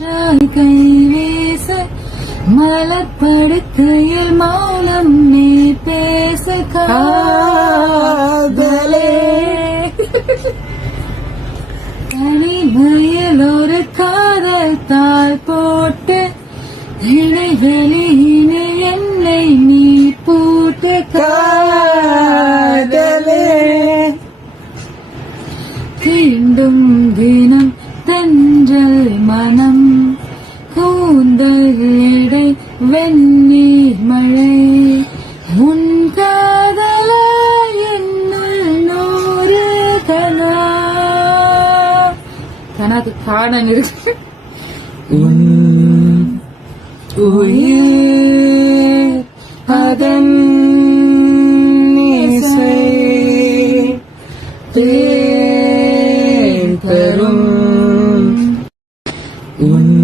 கைவீச மலப்படுக்கையில் மௌனம் நீ பேச காதலே தனிமையில் ஒரு காதல் தாள் போட்டு இடைவெளியினை என்னை நீ பூட்டு காதலே தீண்டும் தினம் தென்றல் மனம் கூந்தல் இடை வெந்நீர் மழை உன் காதல என்னுள் நூறு கனாக்கு காணம் இருக்கு உன் உயிர் அதன் இசை தேன் தரும் உன்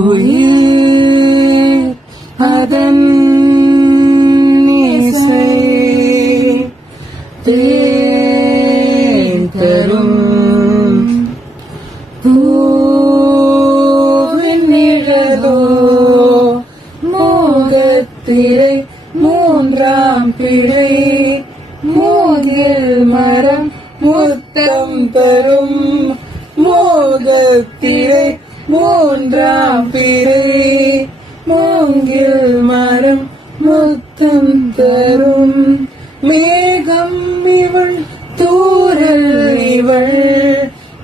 உயிர் அதன் இசை தேன் தரும் பூவின் நிழலோ மோகத்திரை மூன்றாம் பிழை மூங்கில் மரம் முத்தம் தரும் மோகத்திரை மூன்றாம் பிறை மூங்கில் மரம் முத்தம் தரும் மேகம் இவள் தூரல் இவள்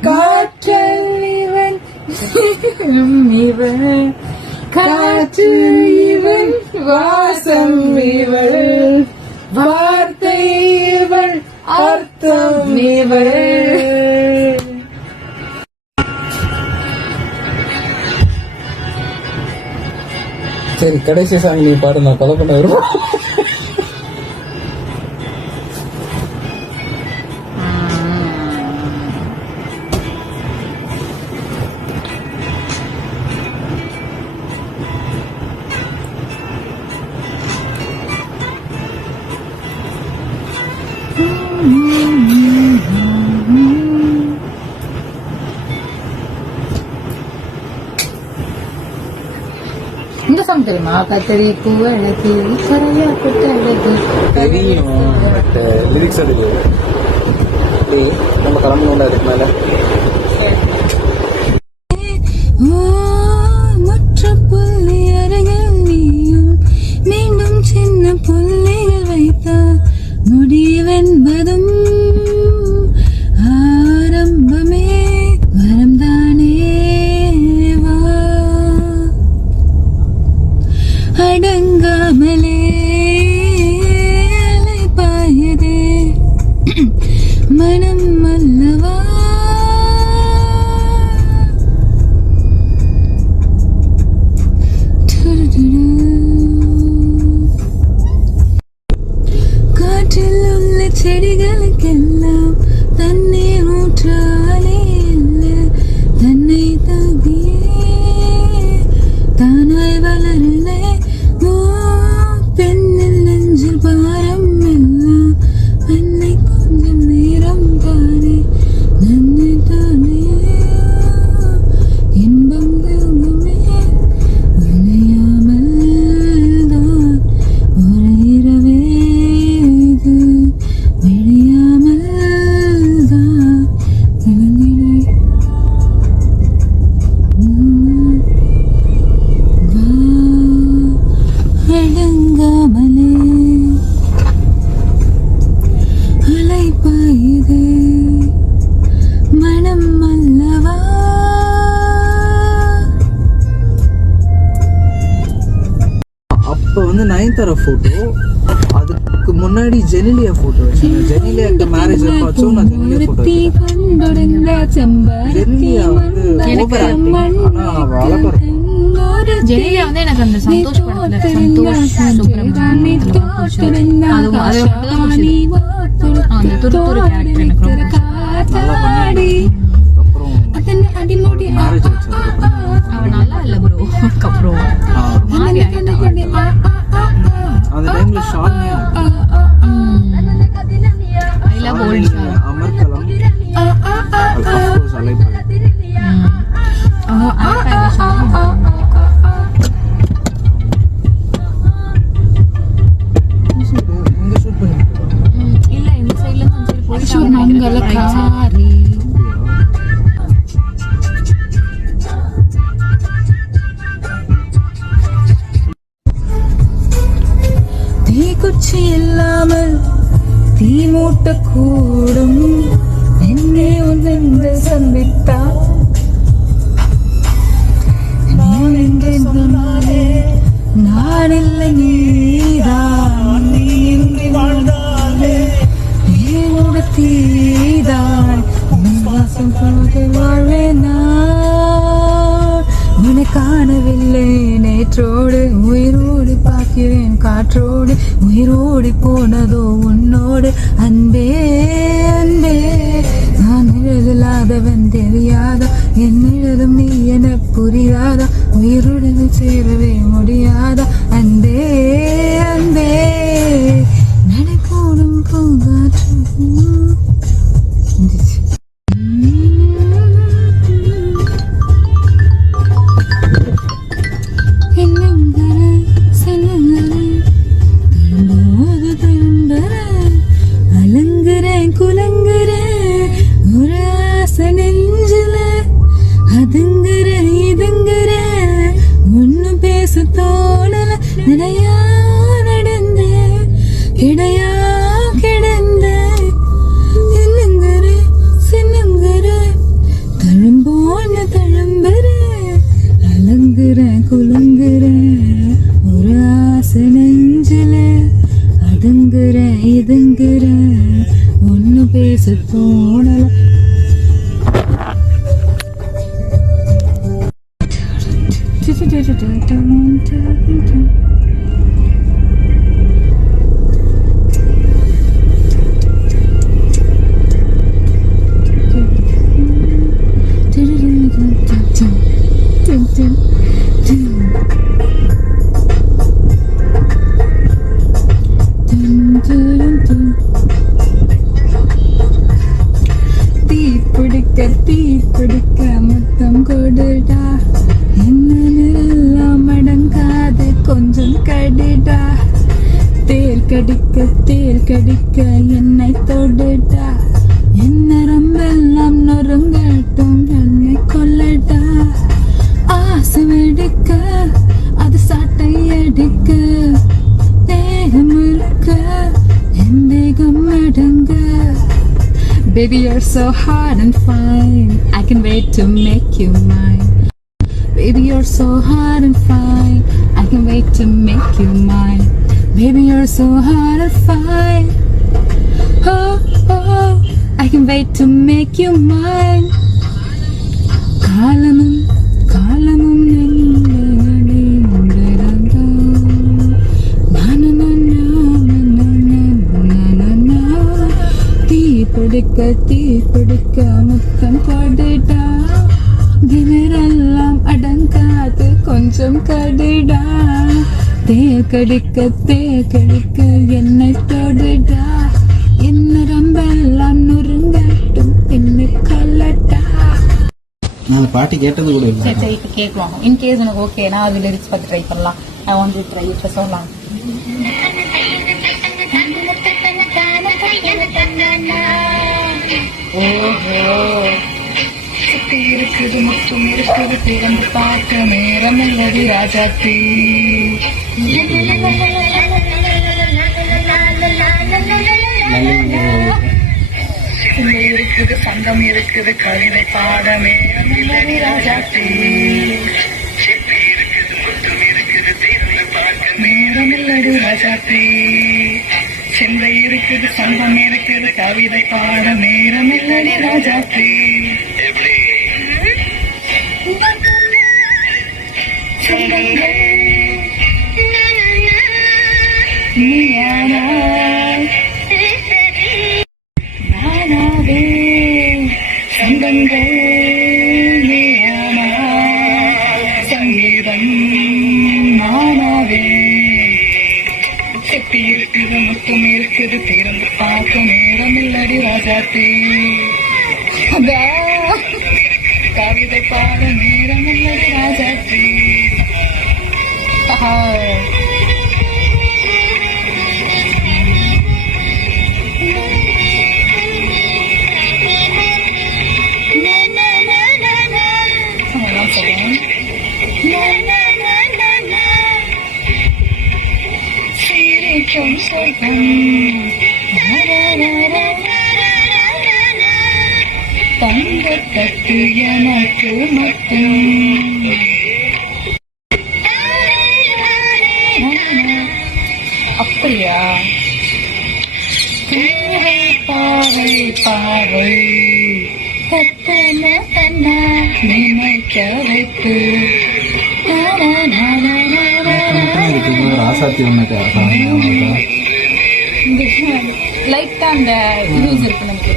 காற்றல் இவன் இவள் காற்று இவன் வாசம் இவள் வார்த்தை இவள் அர்த்தம் இவள். சரி, கடைசி சாங் நீ பாடு, நான் கொலை பண்ண வருவோம். இந்த சாங் தெரியுமா? கத்தரி பூவழகு கரையா புத்தழகு தெரியும், லிரிக்ஸ் அது நம்ம கிளம்பணும்ல அதுக்கு மேல. மற்ற புள்ளி அருகில் நீயும் மீண்டும் சின்ன புள்ளிகள் வைத்த முடிவென்பதும் ஆரம்பமே வரம்தானே வா அடங்காமலே அலைபாயதே மனம் அல்லவா காற்றில் உள்ள செடிகளுக்கெல்லாம் தண்ணீர் ஊற்றாலே இல்லை தன்னை தாகியே தானாய் வளரலே பெண்ணில் நெஞ்சில் பாரம் எல்லாம் என்னை கொஞ்சம் நேரம் தானே நன்மை தானே இன்பம் தூங்குமே விளையாமல் தான் ஒரு இரவே இது விளையாமல் தான் இழந்திடை அடங்காமலே அலைபாயுதே மனம் அல்லவா. அப்ப வந்து நயன்தாரா போட்டோ, அதுக்கு முன்னாடி ஜெனிலியா போட்டோ வச்சேன். ஜெனிலியாக்கு மேரேஜ் அப்ப வச்சோம். நான் ஜெனிலியா போட்டோ ஜெனிலியா வந்து ஓவர் ஆக்டிங், ஆனா அவ அழகா இருக்கும். ஜெனிலியா வந்து எனக்கு அந்த சந்தோஷ் படத்துல சந்தோஷ் சுப்ரமணியம் அந்த துருத்துரு கேரக்டர் எனக்கு ரொம்ப நல்லா பண்ணி அப்புறம் மேரேஜ் ஆச்சு. அவன் நல்லா இல்ல ப்ரோ. அதுக்கப்புறம் மாறி ஆயிட்டான். அந்த டைம்ல short I love volt Amarkalam, அலைபாய். மூட்டக்கூடும் என்னை உணர்ந்து சந்தித்தா நான் என்று சொன்னாலே நான் இல்லை நீதான் நீ இன்றி வாழ்ந்தாலே என்னோட தீதான் உன் வாசம் போது வாழ்வேனா உன்னை காணவில்லை நேற்றோடு உயிரோடு பார்க்கிறேன் காற்றோடு உயிரோடு போனதோ உன்னோடு அன்பே அன்பே நான் எழுதலாதவன் தெரியாதா என் எழுதும் நீ என புரியாதா உயிருடன் சேரவே முடியாதா அன்பே அன்பே நடைபோடும் பூங்காற்று குலங்குறேன் ஒரு ஆசை நெஞ்சில அதுங்குற இதுங்குற ஒன்னும் பேச தோணல நிறையா நடந்த கிடையா கிடந்த என்னங்குற சின்னங்குற தழும்போன தழும்புற அலங்குற குலங்குற ஒரு ஆசை நெஞ்சில அதுங்குற இதுங்குற ஒன்னு பேச தோணல தீப்பிடிக்க முத்தம் கொடுடா என்னெல்லாம் அடங்காது கொஞ்சம் கடிடா தேல் கடிக்க என்னை தொடுடா என்ன ரொம்பெல்லாம் நொறுங்கட்டும் என்னை கொல்லடா ஆசை வெடிக்க அது சாட்டை அடிக்க தேகம் இருக்க என் தேகம் அடங்க Baby, you're so hard and fine. I can wait to make you mine. Baby, you're so hard and fine. I can wait to make you mine. Baby, you're so hard and fine. Oh, oh, I can wait to make you mine. Kalamum, kalamum, தீப்பிடிக்க முத்தம் கொடுடா திமிரெல்லாம் அடங்காது கொஞ்சம் கடிடா தேக்கடிக்க என்னை தொடுடா என்ன ரொம்பெல்லாம் நொறுங்கட்டும் என்னை கொல்லட்டா. நான் அந்த பாட்டு கேட்டது கூட இல்லை. சரி இப்போ கேட்கலாம். இன்கேஸ் எனக்கு ஓகேனா அது லிரிக்ஸ் பார்த்து ட்ரை பண்ணலாம். ஐ வாண்ட் டு ட்ரை இப்போ சொல்லலாம். ஓஹோ சுத்தி இருக்குது முற்றும் இருக்குது திறந்து பார்க்க நேரம் இல்லடி ராஜாத்தி இருக்குது சங்கம் இருக்குது கவிதை பாட நேரம் இல்லடி ராஜாத்தி நேரம் இல்லடி ராஜாத்தி சிந்தை இருக்குது சங்கம் இருக்குது கவிதை பாட நேரம் இல்லடி ராஜாத்தி நானாவே சங்கங்கள் சங்கீதம் நானாவே செப்பி இருக்குது முத்தம் இருக்குது திறந்து பார்க்க நேரம் இல்லடி ராஜாத்தி கவிதை பாட நேரம் இல்லடி ராஜாத்தி. சொர்க்கம் தங்கத்தட்டு எனக்கு மட்டும். அப்படியா? பாவை பாவை கத்தன கண்ணா நினைக்க வைத்து ராசாத்தி ஒன்று லைட்டா அந்த யூஸ் இருக்கு நமக்கு.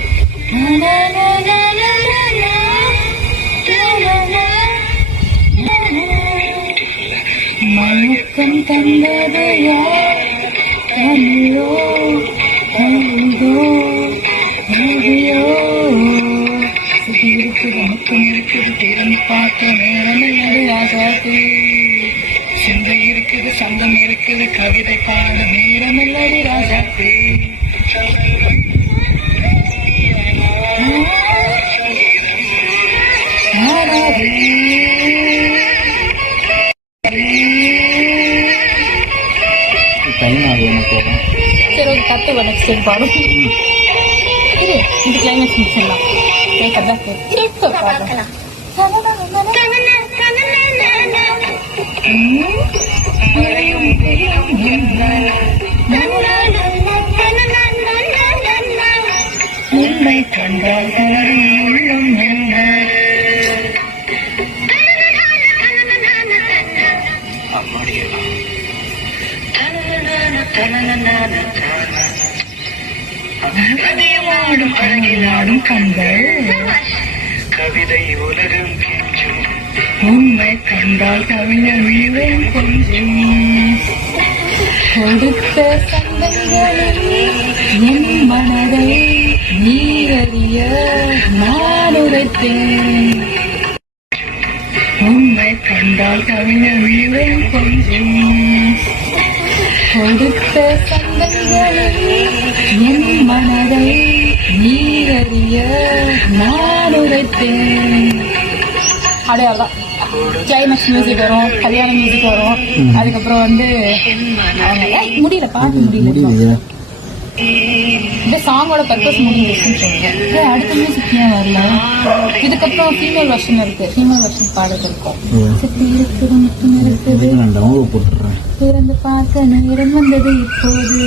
மயக்கம் தந்தது யார்? கனியோ கனிதோ கனியோ சுத்தி இருக்குது முத்தம் இருக்குது திறந்து பார்த்த நேரம் ராஜாத்தி. சிந்தை இருக்குது சந்தம் இருக்குது கவிதை பாட நேரம் இல்லடி ராஜாத்தி. டைம் ஆகும் எனக்கு. சரி ஒரு 10 நெக்ஸ்ட் டைம் பாடும். இது கிளைமேக்ஸ் முடிச்சிடலாம். கேட்கறதா கேட்கலாம். உன்னை கண்டால் உள்ளம் என்ன நதியமாடும் அழகிலாடும் கண்கள் கவிதை உலகம் கெஞ்சும். உன்னை கண்டால் கவிஞர் வீரம் கொஞ்சம் கொடுத்த சந்தங்களில் என் மனதை நீ அறிய நான் உரைத்தேன். உன்னை கண்டால் கவிஞர் வீரம் கொஞ்சம் கொடுத்த சந்தங்களில் என் மனதை நீ அறிய நான் உரைத்தேன். அடையாளம் கிளைமேக்ஸ் மியூசிக் வரும், கல்யாண மியூசிக் வரும். அதுக்கப்புறம் வந்து முடியல, பாட்டு முடியல. இந்த சாங்கோட பர்பஸ் முடிஞ்சிருச்சுன்னு சொல்லுங்க. அடுத்த மியூசிக் ஏன் வரல? இதுக்கப்புறம் ஃபீமேல் வெர்ஷன் இருக்கு, ஃபீமேல் வெர்ஷன் பாடல் இருக்கும். சுத்தி இருக்குது முத்தம் இருக்குது திறந்து பார்க்க நேரம் வந்தது இப்போது.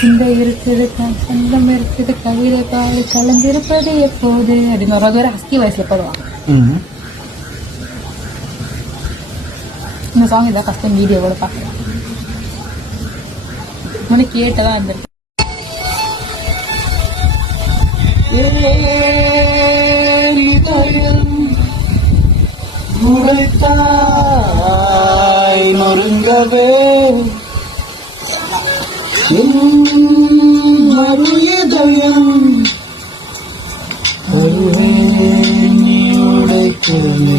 சிந்தை இருக்குது சந்தம் இருக்குது கவிதை பாடு கலந்திருப்பது எப்போது அப்படின்னு ஒரு ஹஸ்கி வயசுல போடுவாங்க. இந்த சாங் இதான் கஷ்டம் வீடியோவோட பார்க்கலாம். முன்னாடி கேட்டதான் இருந்திருக்கு. நொறுங்கவே மறுதயம் நீ உடைக்கிறே.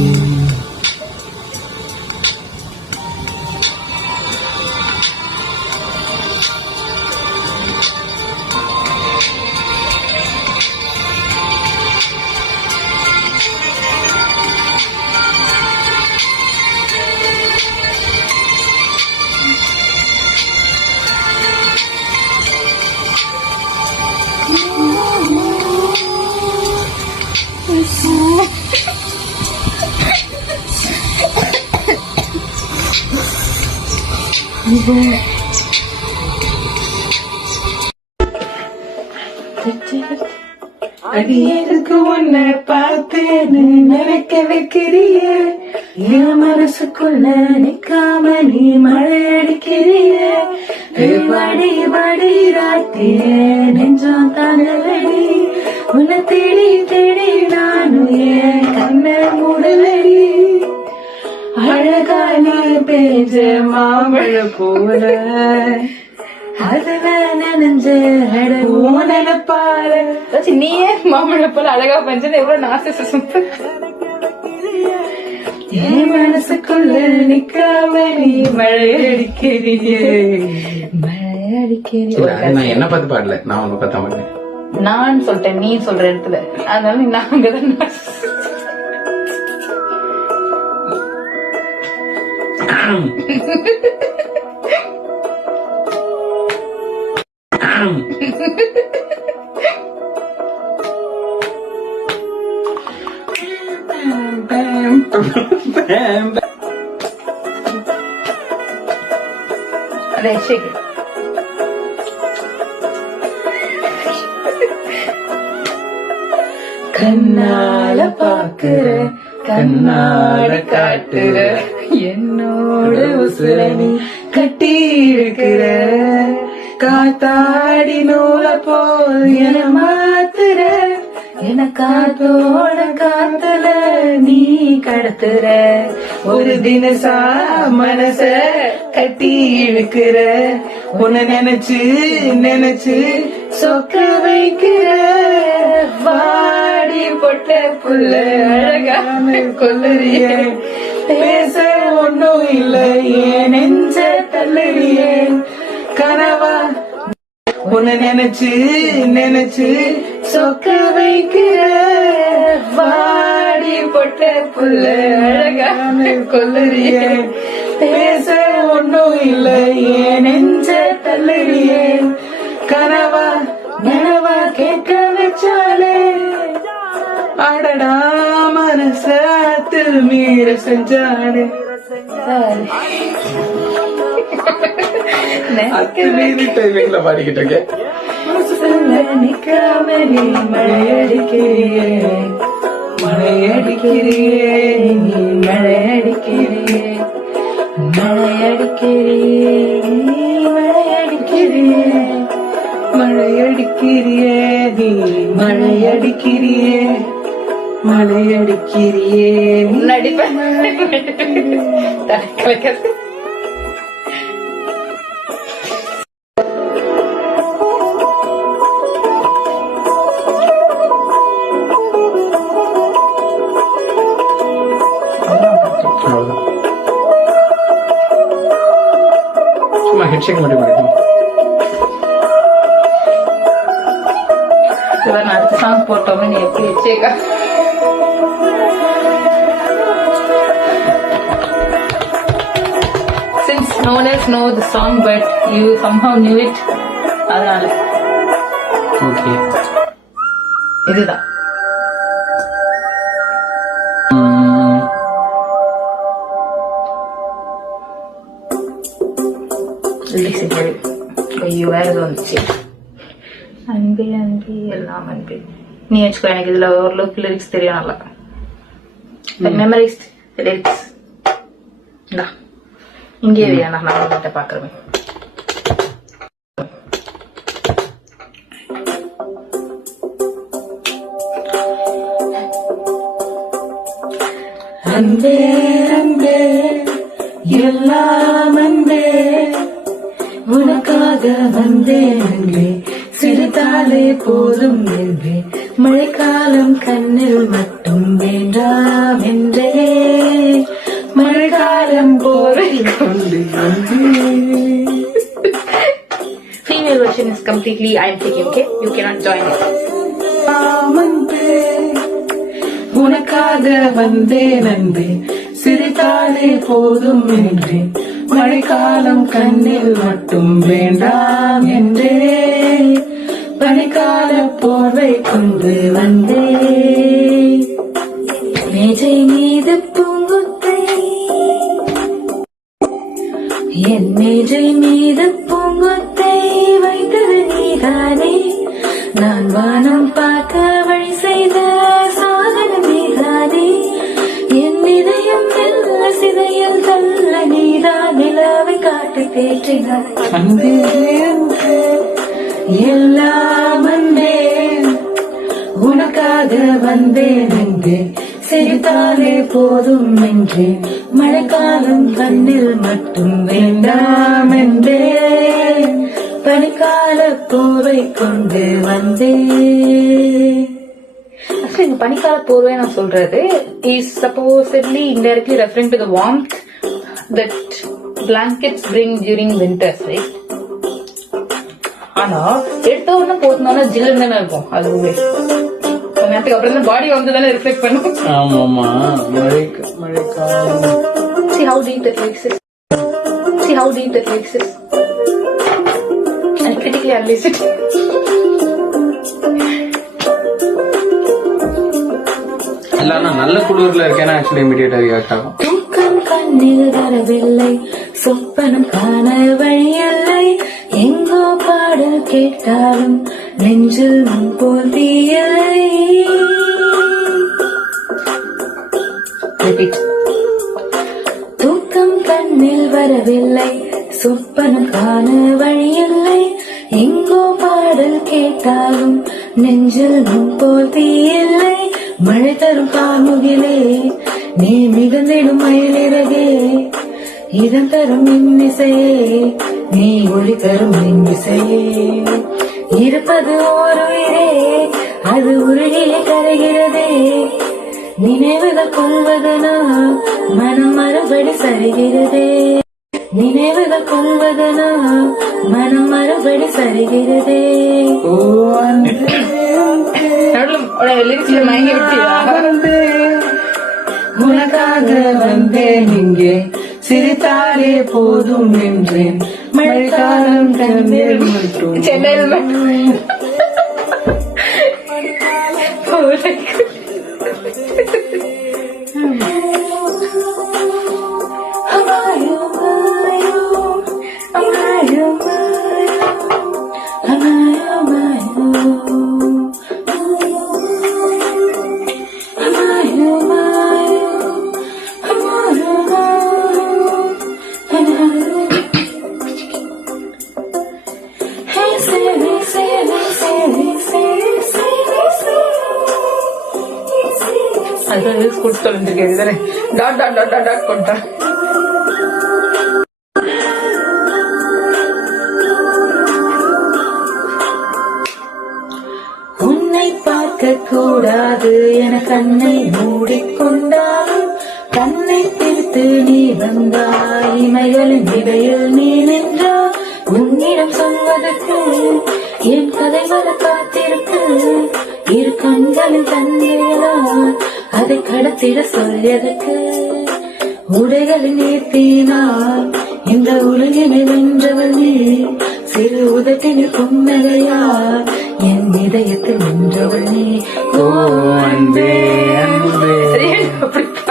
அடியேருக்கு உன்னை பார்த்தேன்னு நினைக்க வைக்கிறிய. என் மனசுக்குள்ள நிக்காம நீ மழை அடிக்கிறிய. படி படி ராத்திய நெஞ்சம் தானலடி. உன்னை தேடி தேடி நானும் என் கண்ணை மூடலடி. அழகா நீ பேஞ்ச மாமழ போல அதுல நனைஞ்ச நினைப்பாரு. நீயே மாமழை போல அழகா பஞ்சது எவ்வளவு நாசிசம். என் மனசுக்குள்ள நிக்காம நீ மழை அடிக்கிறிய. மழை அடிக்கிறிய. நான் என்ன பார்த்து பாடல, நான் உன்னை பார்த்தா மாட்டேன். நான் சொல்லிட்டேன் நீ சொல்ற இடத்துல, அதனால நீ நாங்கதான் Right, shake it. கண்ணால பாக்குற கண்ணால காட்டுற என்னோட உசுரணி கட்டி இருக்கிற காத்தாடி நூல போல் என மாத்துற என காத்தோட காத்துல நீ கடத்துற ஒரு தினசா மனச கட்டி இழுக்கிற உன்னை நினைச்சு நினைச்சு சொக்க வைக்கிற வாடி பொட்ட புள்ள அழகான கொல்லறிய பேச ஒண்ணும் இல்ல ஏன் நெஞ்ச தள்ளறிய கனவா உன்னை நினைச்சு நினைச்சு சொக்க வைக்கிற வாடி பொட்ட புள்ள அழகான கொல்லறிய பேச ஒண்ணும் இல்ல ஏன் நெஞ்ச தள்ளறிய கனவா நனவா கேட்க வச்சாலே அடடா மனசாத்தில் மீற செஞ்சாலே பாடிக்கிட்டு நிக்காம நீ மழையடிக்கிறியே மழையடிக்கிறியே நீ மழையடிக்கிறியே மழையடிக்கிறியே நீ மழையடிக்கிறியே மழையடிக்கிறியே நீ மழையடிக்கிறியே மழையடிக்கிறியே நடிப்பேன் சும்மா ஹெட் ஷேக் மட்டும் பண்ணிக்கணும். அடுத்த சாங் போட்டோமே நீ எப்படி வச்சேக்கா since no one else know the song but you somehow knew it அதனால ஓகே இதுதான் ஐயோ வேற எதுவும் வந்துச்சு அன்பே அன்பே எல்லாம் அன்பே நீ வச்சுக்கோ எனக்கு இதுல ஓரளவுக்கு லிரிக்ஸ் தெரியும் நல்லா மெமரைஸ்ட் லிரிக்ஸ் இங்கே வேணா நான் கிட்ட பாக்குறேன் அன்பே அன்பே எல்லாம் அன்பே உனக்காக வந்தேன் அன்பே சிரித்தாலே போதும் என்றே மழைக்காலம் கண்ணில் மட்டும் வேண்டாம் என்றே மழைக்காலம் போரை கொண்டு Female version is completely I am taking, okay? You cannot join it. உனக்காக வந்தேன் அன்பே சிரித்தாலே போதும் என்றே மழைக்காலம் கண்ணில் மட்டும் வேண்டாம் என்றே பனிக்கால போர்வை கொண்டு வந்தே மேஜை மீது பூங்குத்தை என் மேஜை மீது பூங்குத்தை வைத்தது நீதானே நான் வானம் பார்க்க வழி செய்த சாதனம் நீதானே என் இதயம் மெல்ல சிதையில் தள்ள நீதான் நிலவை காட்டு தேற்றினார் அன்பே அன்பே எல்லாம் அன்பே உனக்காக வந்தேன் அன்பே சிரித்தாலே போதும் என்றே மழைக்காலம் கண்ணில் மட்டும் வேண்டாம் என்றே பனிக்கால போர்வை கொண்டு வந்தே இந்த பனிக்கால போர்வை நான் சொல்றது is supposedly indirectly referring to the warmth that blankets bring during winters, right? ஆனா எடுத்த உடனே போட்டுனா ஜில்லுன்னு தானே இருக்கும் அதுவே நேரத்துக்கு அப்புறம் தான் பாடி வந்து தானே ரிஃப்ளெக்ட் பண்ணும். ஆமாமா மழைக்காலம். See how deep that lyrics is. See how deep that lyrics is. I critically analyze it. இல்லன்னா நல்ல குளிர்ல இருக்கேன்னா ஆக்சுவலி இமிடியேட்டா ரியாக்ட் ஆகும். தூக்கம் கண்ணில் வரவில்லை, சொப்பனம் காண வழியில்லை, எங்கோ பாடல் கேட்டாலும் நெஞ்சில் முன் போல் தீயில்லை. தூக்கம் கண்ணில் வரவில்லை, சொப்பனம் காண வழியில்லை, எங்கோ பாடல் கேட்டாலும் நெஞ்சில் முன் போல் தீயில்லை. மழை தரும் காமுகிலே, நீ மிகுந்திடும் மயிலிறகே, இதம் தரும் மின்னிசையே, நீ ஒளி தரும் மின்னிசையே. இருப்பது ஓர் உயிரே, அது உருகியே கரைகிறதே, நினைவுகள் கொள்வதனால் மனம் மறுபடி சரிகிறதே, நினைவுகள் கொள்வதனால் மனம் மறுபடி சரிகிறதே. உனக்காக வந்தேன் இங்கே, சிரித்தாலே போதும் என்றேன், மழைக்காலம் தந்தேன் மட்டும் சென்னையில் கொடுத்துருக்கேன் டாட் டாட் டாட் டாட் கொண்டேன். உன்னை பார்க்க கூடாது என கண்ணை மூடிக்கொண்டாலும், கண்ணை பிரித்து நீ வந்தாய், இமைகளின் இடையில் நீ நின்றாய். உன்னிடம் சொல்வதற்கு என் கதை வர காத்திருக்கு, இரு கண்களின் தந்தையெல்லாம் அதை கடத்திட சொல்லியதற்கு. உடைகளை நேர்த்தினார் இந்த உலகினை வென்றவள் நீ, சிறு உதட்டினில் புன்னகையார் என் இதயத்தில் வென்றவள் நீ. ஓ அன்பே அன்பே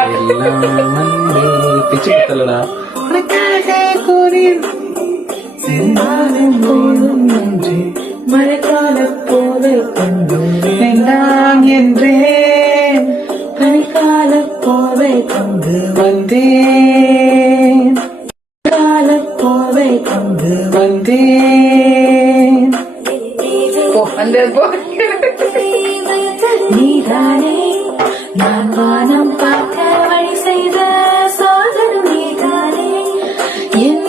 எல்லாம் அன்பே. பிச்சு குத்தலடா. போதும் என்று மழைக்கால போதை கொண்டு வேண்டாம் என்றேன், பனிக்கால போதை கொண்டு வந்தேன், கால போதை கொண்டு வந்தேன். நீதானே நான் வானம் பார்க்க வழி செய்த சாதனம், நீதானே என்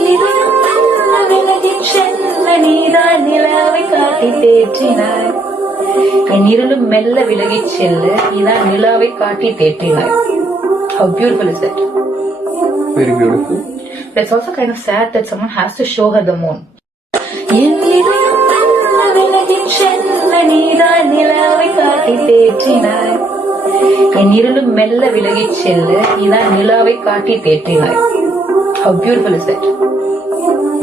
விலகின் செல்ல, நீதான் நிலாவை காட்டி தேற்றினாய். கண்ணீரிலும் மெல்ல விலகிச் செல்ல, நீதான் நிலாவை காட்டி தேற்றினாய். How beautiful is that? Very beautiful. But it's also kind of sad that someone has to show her the moon. கண்ணீரிலும் மெல்ல விலகிச் செல்ல, நீதான் நிலாவை காட்டி தேற்றினாய். How beautiful is that?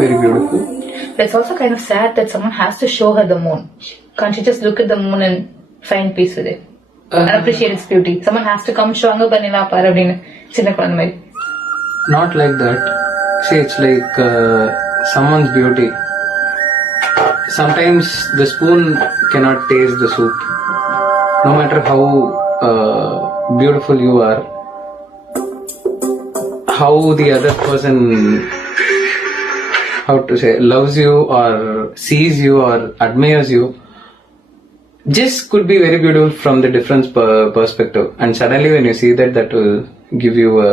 Very beautiful. But it's also kind of sad that someone has to show her the moon. Can't she just look at the moon and find peace with it and appreciate its beauty? Someone has to come show அங்க பண்ணி பாரு அப்படின்னு சின்ன குழந்தை மாதிரி. Not like that. See, it's like someone's beauty. Sometimes the spoon cannot taste the soup. No matter how beautiful you are, how the other person, how to say, loves you or sees you or admires you, just could be very beautiful from the different perspective. And suddenly when you see that, that will give you a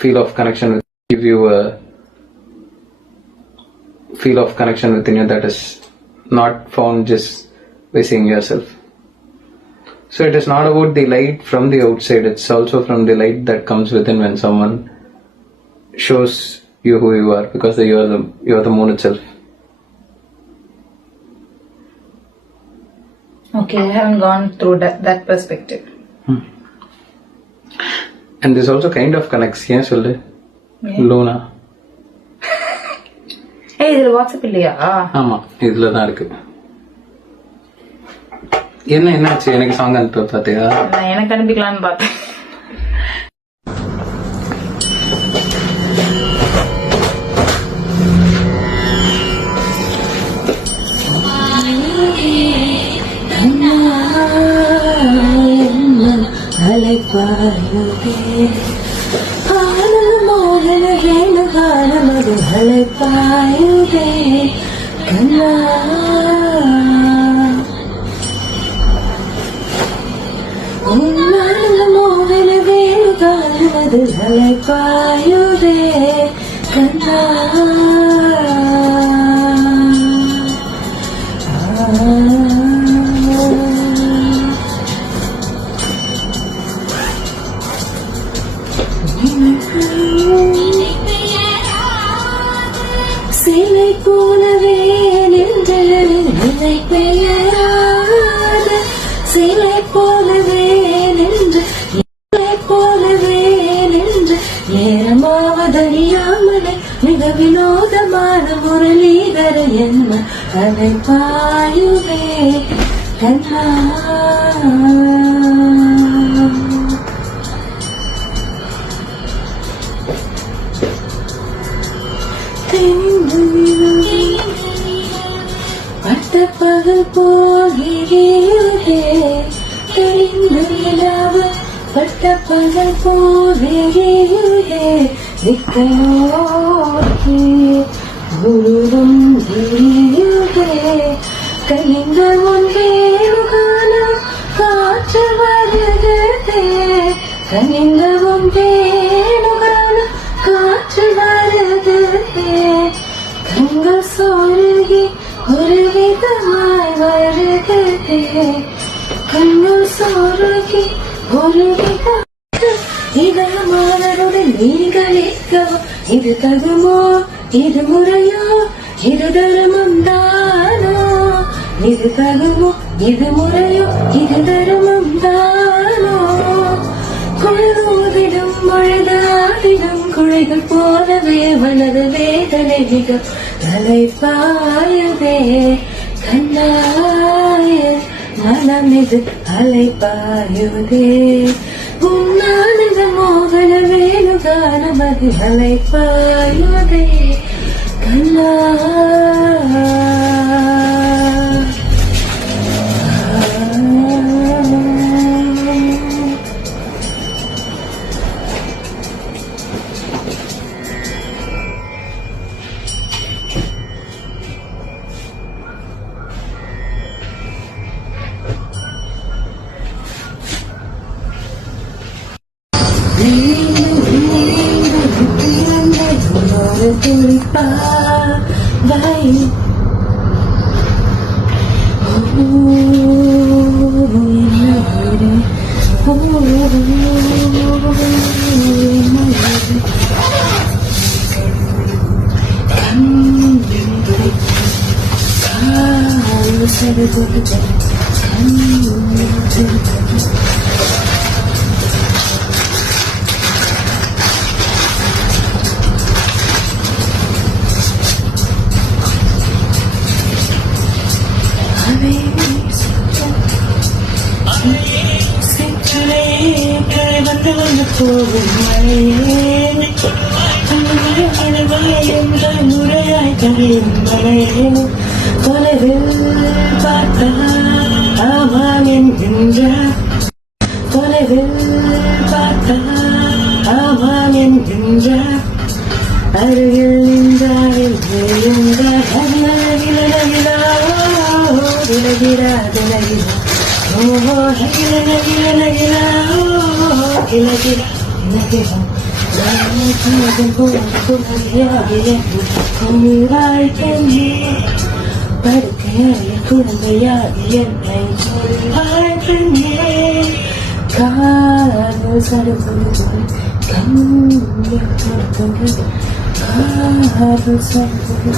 feel of connection, give you a feel of connection within you that is not found just by seeing yourself. So it is not about the light from the outside, it's also from the light that comes within when someone shows you who you are, because you are the moon itself. Okay, I haven't gone through that perspective. And this also kind of connects, yes, Luna. Hey, இதுல WhatsApp இல்லையா? ஆமா, இதுல தான் இருக்கு. என்னாச்சு? எனக்கு song அனுப்ப பாத்தியா? நான் எனக்கு அனுப்பிக்கலான்னு பார்த்தேன். மோகன வேணுகானமது அழைப்பாயுதே கண்ணா மோகன வேணுகானமது அழைப்பாயுதே கண்ணா சிலை போலவே நின்று நிலை பெயராத சிலை போலவே நின்று சிலை போலவே நின்று நேரமாவதறியாமலே மிக வினோதமான முரளிதர என்ன அழைப்பாயுவே கண்ணா பட்ட பகல் போகிறே தெரிந்து நிலவு பட்ட பகல் போகிறே திக்கோக்கி முழுதும் கலிங்க ஒன்றேனுகான காற்று வருகிறதே கலிங்க ஒன்றேனுகான காற்று வருகிறதே கண்கள் சோருகி ஒரு விதமாய் வருகிறதே கண்கள் சோருகி ஒரு விதம் இதயமானருடன் நீங்கள் இருக்கவோ இது தகுமோ இது முறையோ இது தர்மம் தானோ இது தகுமோ இது முறையோ இது தர்மம் தானோ குழுவிடும் மழுதாடிடும் குழைகள் போலவே வலது வேதனை மிக அலைப்பாயுதே கண்ணாய மனம் இது அலைப்பாயுதே உன்னானந்த மோகன வேணுகானமது அலைப்பாயுதே கண்ணா துடிப்பா வாய் முறையாய் கரையும் தொலைவில் பார்த்தா ஆமாம் என்கின்ற தொலைவில் பார்த்தா ஆமாம் என்கின்ற அருகில் நின்றாரில் விலகிறா விலகிறா ஓஹோ கிளகிலா கிளகிலா படுக்கையாகிய குழந்தையாகிய என்னை சொல்வாய் பெண்ணே காதல் சடுகுடு கண்ணில் தொடுத்தது காதல் சடுகுடு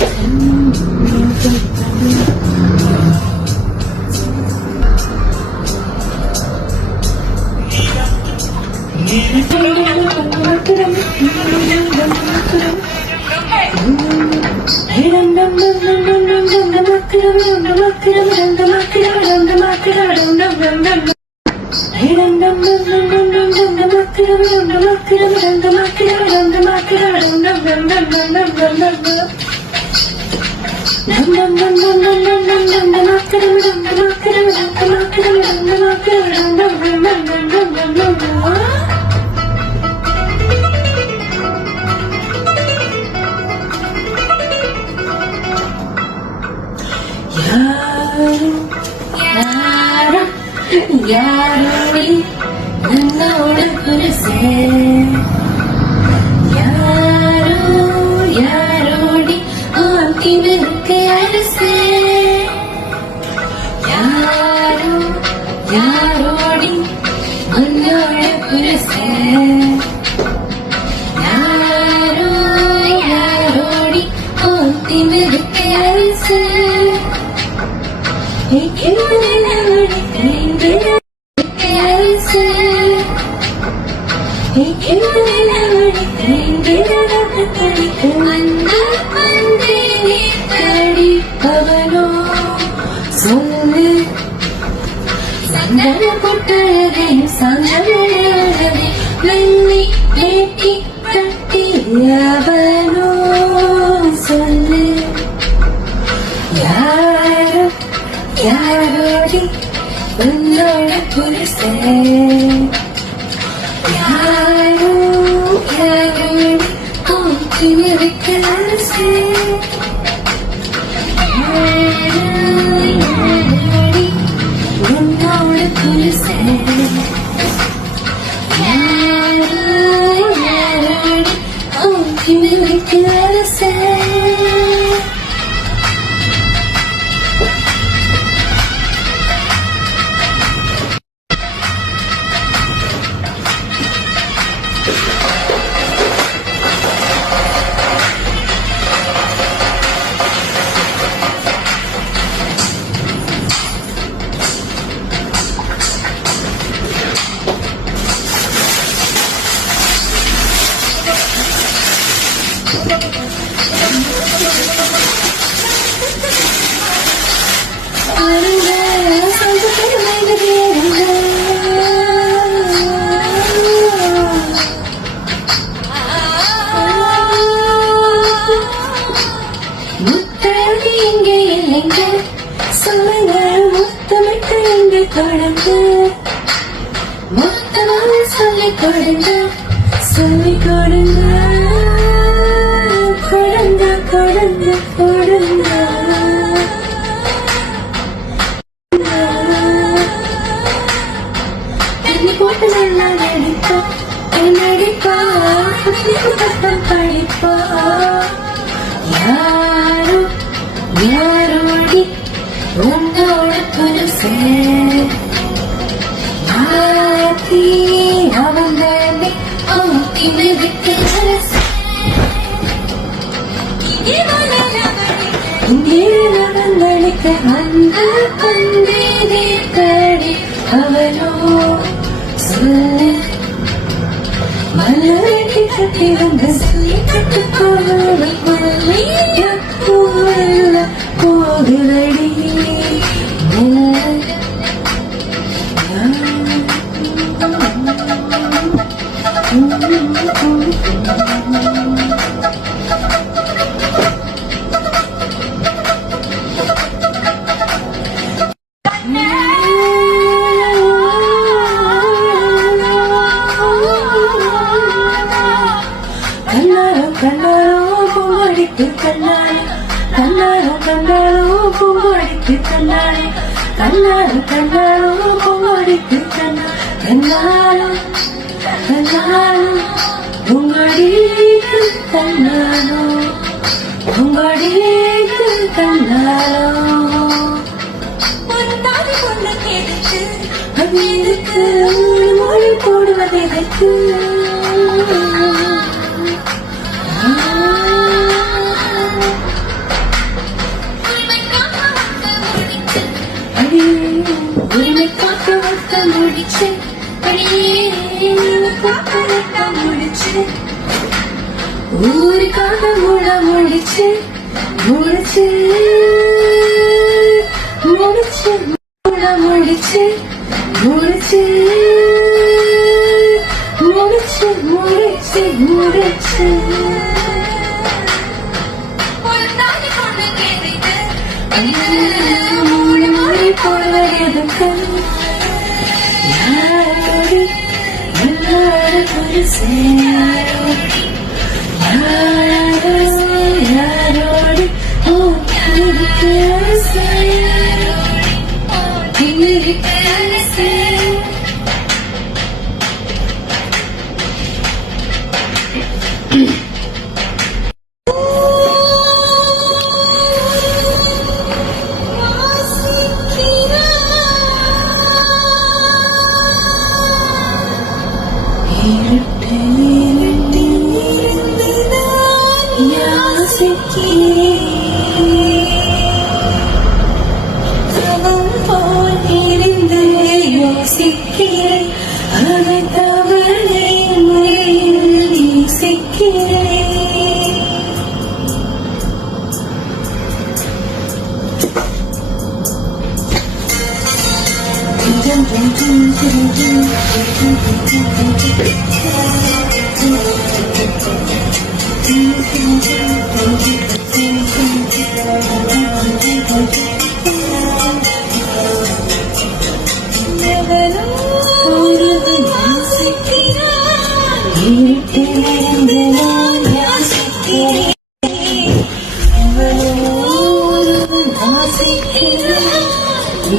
கண்ணில் தொடுத்தது யாரோடி உன்னோட புருஷே யாரோ யாரோடி ஆக்கிவிருக்கு அரசே யாரோ யாரோடி உன்னோட புருஷே யாரோ யாரோடி ஆக்கிவிருக்கு அரசே அவனோ சொல்லு சந்தன கொட்டழகே சந்தனழகே வெள்ளி வேட்டி கட்டி அவனோ சொல்லு யாரோ யாரோடி உன்னோட புருஷே யாரோ யாரோடி ஆக்கிவிருக்கு அரசே யாரோடி உன்னோட புருஷே யாரோ யாரோடி ஆக்கிவிருக்கு அரசே முத்தாடி இங்கே இல்லைங்க சொல்லுங்க முத்தமிட்டு இங்கே தொடங்க மொத்தமாக சொல்லிக் கொடுங்க சொல்லிக் கொடுங்க கொடுங்க கொடுங்க கொடுங்க தண்ணி போட்டு நல்லா நடிப்பா நடிப்பா பட்டம் படிப்பா யாரோ யாரோடி உன்னோட புருஷே மாத்தி அவன் தானே ஆத்தி மிதிக்கு அரசே இங்கே நடந்தளிக்க அந்த பந்தே கடி அவனோ சொல்லு மலரடி கட்டி வந்த சொல்லி கட்டு போவதை போல போகுதடி கண்ணாரோ பூங்கடிக்கு கண்ணாடி கண்ணாரோ பூங்கடிக்கு கண்ணாடி கண்ணாரோ பூங்கடிக்கு கண்ணாரோ பூங்கடிக்கு கண்ணாரோ பூங்கடிக்கு கண்ணாரோ ஒரு தாடி கொண்டு கேட்டு அது எதுக்கு மொழி போடுவது எதுக்கு உரிமை காக்க வட்ட முடிச்சு அடியே காக்க வட்ட முடிச்சு ஊருக்காக முடிச்சு முடிச்சு முடிச்சு முடிச்சு முடிச்சு முடிச்சு முடிச்சு முடிச்சு மூடி மூடி போவதற்கு யாரோடி என்னோட புரிசே யாரோடி ஓ புரிசே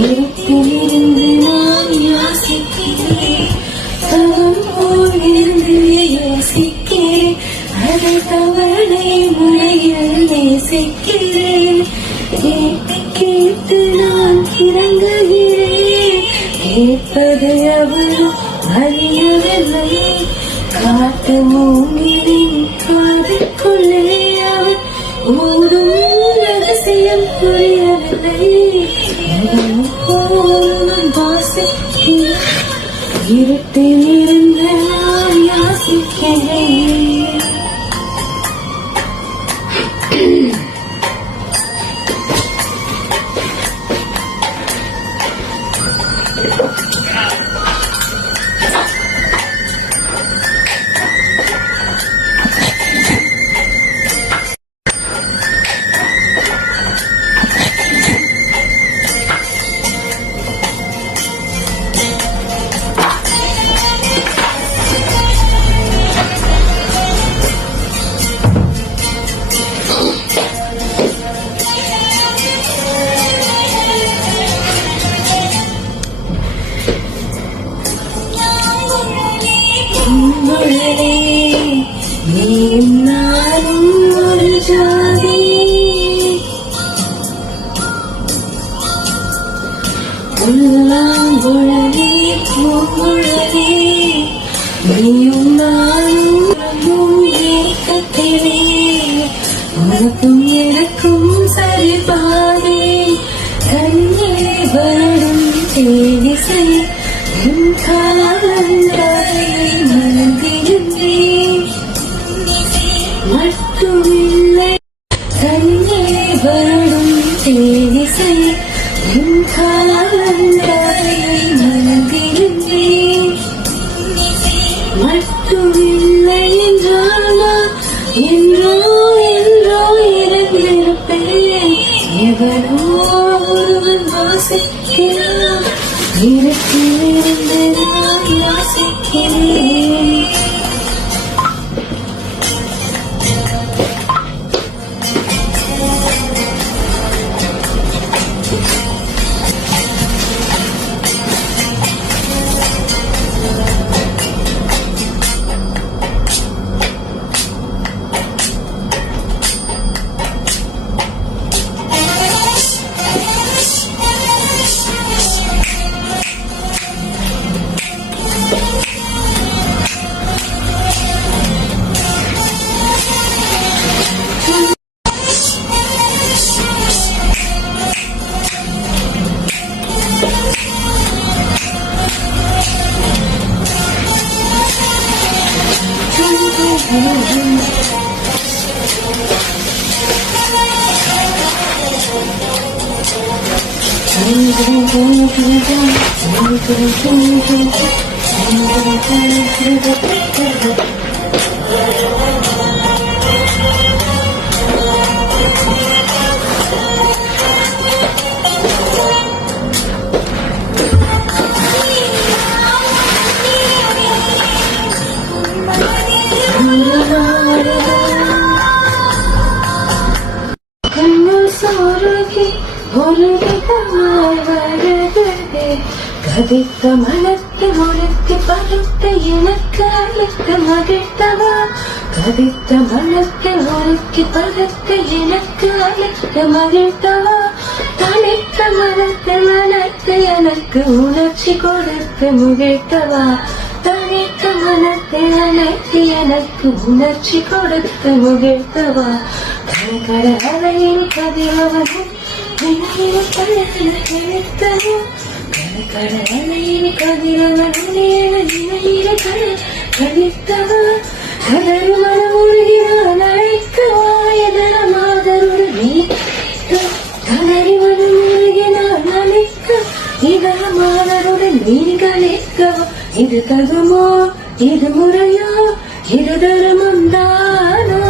இருட்டிலிருந்து நான் யாசிக்கிறேன், தவம் போல் இருந்து யோசிக்கிறேன், அதை தவணை முறையில் நேசிக்கிறேன். கேட்டு கேட்டு நான் இறங்குகிறேன், கேட்பது அவரும் அறியவில்லை. காட்டு மூங்கிலின் காதுக்குள்ளே அவர் ஊரும் ரகசியம் புரியவில்லை. இருட்டில் இருந்து நான் யாசிக்கிறேன். உனக்கும் எனக்கும் சரிபாதே கண்ணே வரும் தேவிசை என் காலங்களை மறந்திருந்தேன் மட்டுமில்லை. கண்ணே வரும் தேவிசை என் காலங்களை மறந்திருந்தேன் மட்டுமில்லை. என்றாலா என்றோ என்றோ இறந்திருப்பேன். எவரோ ஒருவன் வாசிக்கிறான், இருட்டிலிருந்து நான் யாசிக்கிறேன். கதித்த மனத்தை முழுத்தி படுத்த எனக்கு அழைத்த மகிழ்த்தவா கதித்த மனத்தை முழுத்தி படுத்த எனக்கு அழைத்த மகிழ்த்தவா தனித்த மனத்தை மனத்தை எனக்கு உணர்ச்சி கொடுத்து முகிழ்த்தவா தனித்த மனத்தை அனைத்து எனக்கு உணர்ச்சி கொடுத்து முகிழ்த்தவா கரகர அலையில் கதிரவனும் வினையில் கழுத்தவா கடலையில் கதிரவனில் கழித்தவா கடல் மனமொழியால் அழைக்கவாயதன மாதருடு நீ கடறி மனமொழியினால் அழைக்க இதர மாதருடன் நீ கழிக்கவா இது தகுமோ இது முறையோ இது தர்மம் தானோ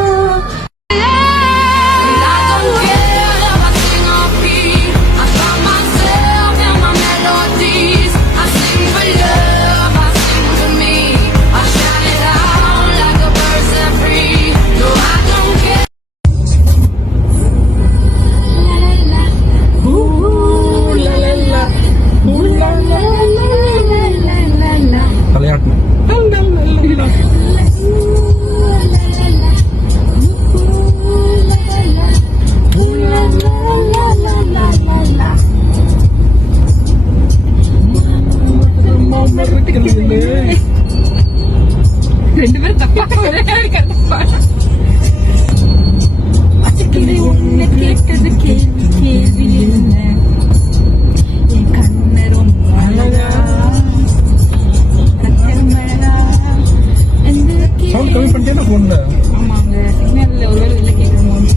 ரெண்டு பேரும் தப்பா ஒண்ணு கேட்டது கேள்வி கேள்வி என்ன என் கண்ணு ரொம்ப அழகா ஆமாங்க சிக்னல்ல ஒரு வேலை இல்லை கேட்கணும்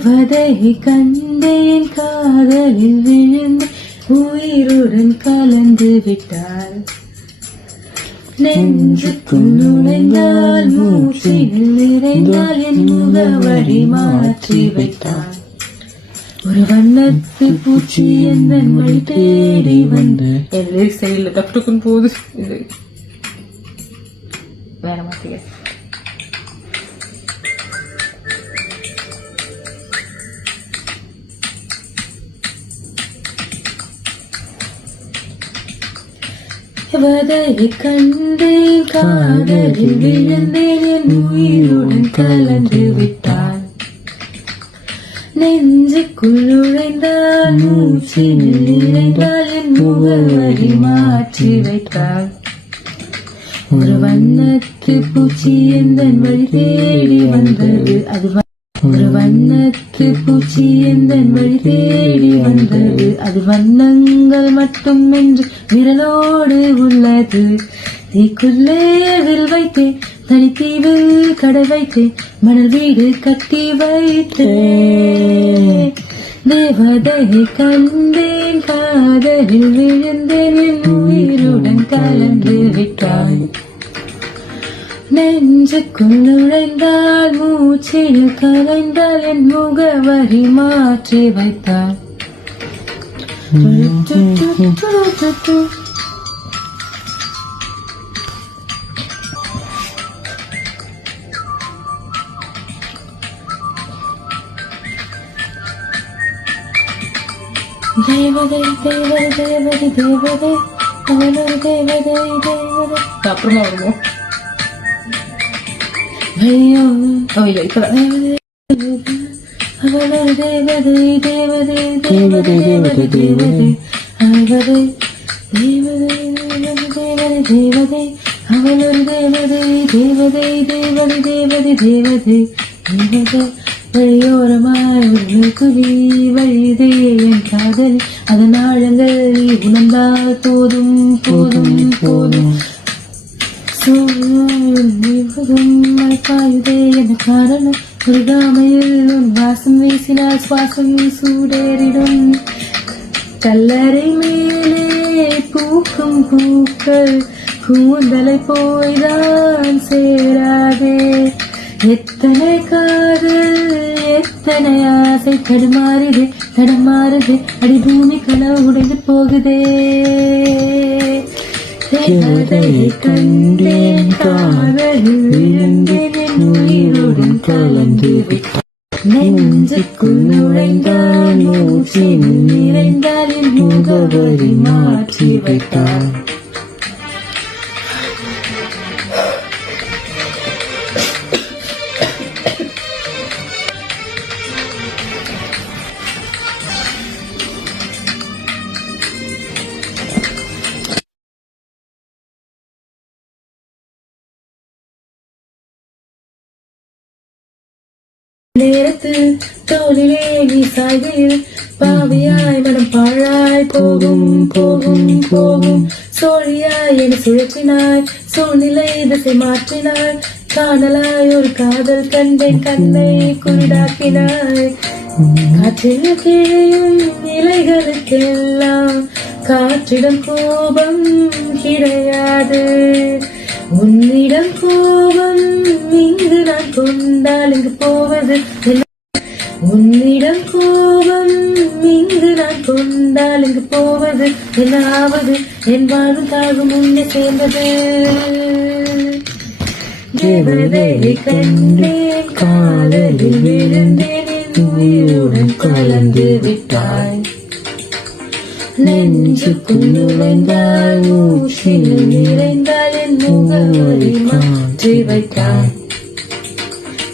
தேவதை கண்டேன் காதலில் விழுந்து உயிருடன் கலந்து விட்டாள் நெஞ்சுக்குள் நுழைந்தால் மூச்சில் நிறைந்தால் என் முகவரி மாற்றி வைத்தாள் ஒரு வண்ணத்து பூச்சி எந்த மொழி தேடி வந்து எல்லாம் செயல தப்புக்கும் போது வேற மாத்திய தேவதை கண்டேன் காதலில் விழுந்தேன் என் உயிருடன் கலந்து விட்டாள் நெஞ்சுக்குள் நுழைந்தால் மூச்சில் நிறைந்தால் என் முகவரி மாற்றி வைத்தாள் ஒரு வண்ணத்து பூச்சி எந்த வழி தேடி வந்தது அது ஒரு வண்ணத்து பூச்சி எந்த வழி தேடி வந்தது அது வண்ணங்கள் மட்டும் என்று விரலோடு உள்ளது தீக்குள்ளே வில் வைத்தேன் தனித்தீவில் கடை வைத்தேன் மணல் வீடு கட்டி வைத்தேன் தேவதையை கண்டேன் காதலில் விழுந்தேன் என் உயிருடன் கலந்து விட்டாய் நெஞ்சுக்குள் நுழைந்தால் மூச்சில் கலைந்தால் என் முகவரி மாற்றி வைத்தார் தேவதை தேவதை தேவதை தேவதை அவனொரு தேவதை தேவதை அப்புறமா வருவோம் ஐயோ இல்ல இப்பதான் அவளொரு தேவதை தேவதை தேவதை தேவதை தேவதை அவரை தேவதை தேவதை தேவதை அவளொரு தேவதை தேவதை தேவதை தேவதை தேவதை தேவதை வழியோரமாய் ஒரு குவி வழிதே என் காதல் அதன் ஆழங்கள் நீ உணர்ந்தால் போதும் போதும் போதும் மழைப்பாயுதே என காரணம் ஒருகாமையில் உன் வாசம் வீசினால் சுவாசம் சூடேறிடும் கல்லறை மேலே பூக்கும் பூக்கள் கூந்தலை போய்தான் சேராதே எத்தனை காதல் எத்தனை ஆசை தடுமாறுதே தடமாறுதே அடி பூமி கனவு உடைந்து போகுதே தேவதையை கண்டேன் காதலில் விழுந்தேன் என் உயிருடன் கலந்து நெஞ்சுக்குள் நுழைந்தால் மூச்சில் நிறைந்தால் என் முகவரி மாற்றி வைத்தார் நேரத்தில் தோளிலே நீ சாய்கையில் பாவியாய் மனம் பாழாய் போகும் போகும் போகும் சோழியாய் என சுழற்றினாய் சூழ்நிலை திசை மாற்றினாய் காணலாய் ஒரு காதல் கண்டேன் கண்ணை குருடாக்கினாய் காற்றில் கிழையும் இலைகளுக்கெல்லாம் காற்றிடம் கோபம் கிடையாது உன்னிடம் கோபம் இங்கு நான் கொண்டால் இங்கு போவது உன்னிடம் கோபம் இங்கு நான் கொண்டால் இங்கு போவது என்னாவது என் வாழும் தாகும் முன்னே சேர்ந்தது தேவதையை கண்டேன் காதலில் விழுந்தேன் என் உயிருடன் கலந்து விட்டாய் நெஞ்சுக்குள் நுழைந்தால் மூச்சில் நிறைந்தால் என் முகவரி மாற்றி வைத்தாய்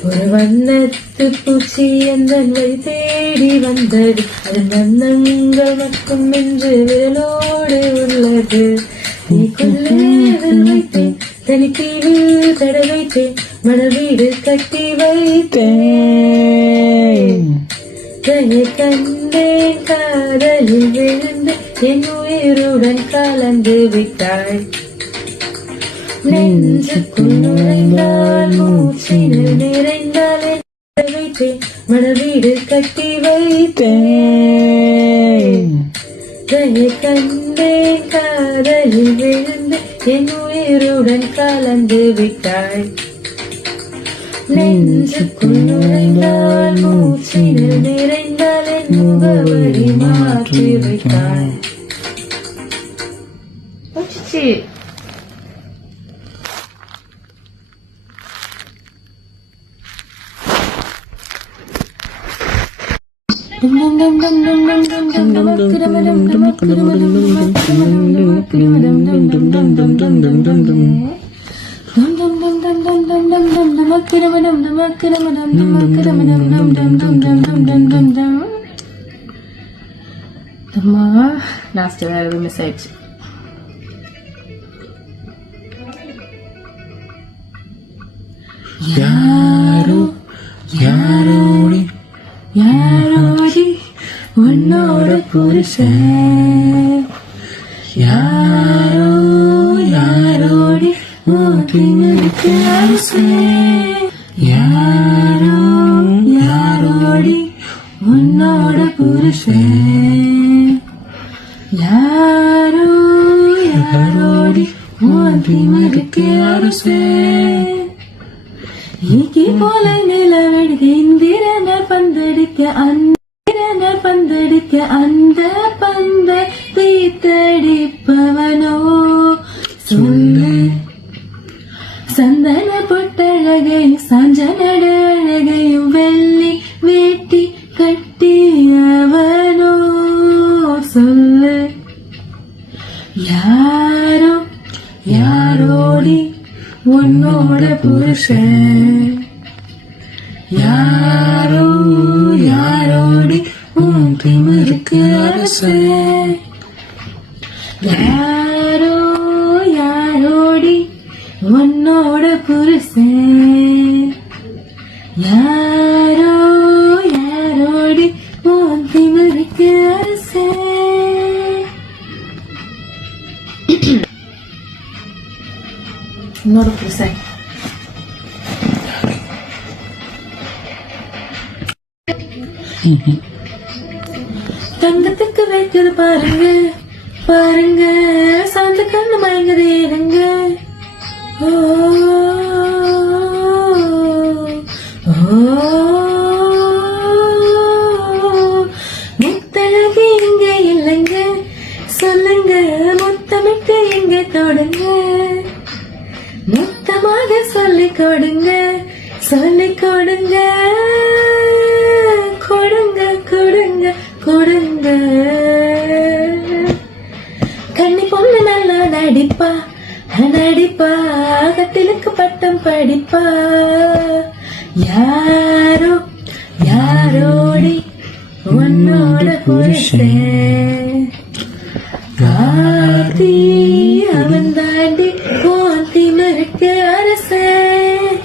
ஒரு வண்ணத்து பூச்சி எந்த வழி தேடி வந்தது அதன் வண்ணங்கள் மட்டும் என்று விரலோடு உள்ளது நீக்குள்ளே வைத்தேன் தனித்தீவில் தட வைத்தேன் மணல் வீடு கட்டி வைத்தேன் கண்டேன் காதலில் விழுந்து என் உயிருடன் கலந்து விட்டாய் நெஞ்சுக்குள் நுழைந்தால் மூச்சினில் நிறைந்தால் வைத்தேன் மணல் வீடு கட்டி வைத்தேன் கண்டேன் காதலில் விழுந்து என் உயிருடன் கலந்து விட்டாய் நெஞ்சுக்குள் நுழைந்தால் மூச்சினில் நிறைந்தால் என் முகவரி மாற்றி வைத்தாய் லாஸ்ட் வேற மிஸ் ஆயிடுச்சு. யாரோ யாரோடி யாரோடி உன்னோட புருஷன் யாரோ யாரோடி ஓட்டிங்களுக்கு அரசே யாரோ யாரோடி உன்னோட புருஷன் நிலவெடுக்க இந்திரனர் பந்தடிக்க அந்திரனர் பந்தடிக்க அந்த பந்தை தீத்தடிப்பவனோ சொல்லு சந்தன பொட்டழகையும் சஞ்சனட அழகையும் வெள்ளி வேட்டி கட்டியவனோ சொல்லு யாரோ யாரோடி உன்னோட புருஷன் யாரோ யாரோடி உன் திமிருக்கு அரசன் யாரோ யாரோடி உன்னோட புருஷன் யாரோ யாரோடி உன் திமிருக்கு அரசன். உன்னோட புருஷன் தங்கத்துக்கு வைக்கிறது பாருங்க பாருங்க சாந்த கண்ணு மயங்குது ஏனுங்க ஓ முத்தழகு இங்க இல்லைங்க சொல்லுங்க முத்தமிட்டு இங்க தொடுங்க முத்தமாக சொல்லிக் கொடுங்க சொல்லிக் கொடுங்க கொடுங்க கொடுங்க கொடுங்க கண்ணி பொண்ணு நல்லா நடிப்பா நடிப்பா கட்டிலுக்கு பட்டம் படிப்பா யாரோ யாரோடி உன்னோட புருஷன் காத்தி அவன் தாண்டி போத்தி மறுக்க அரசன்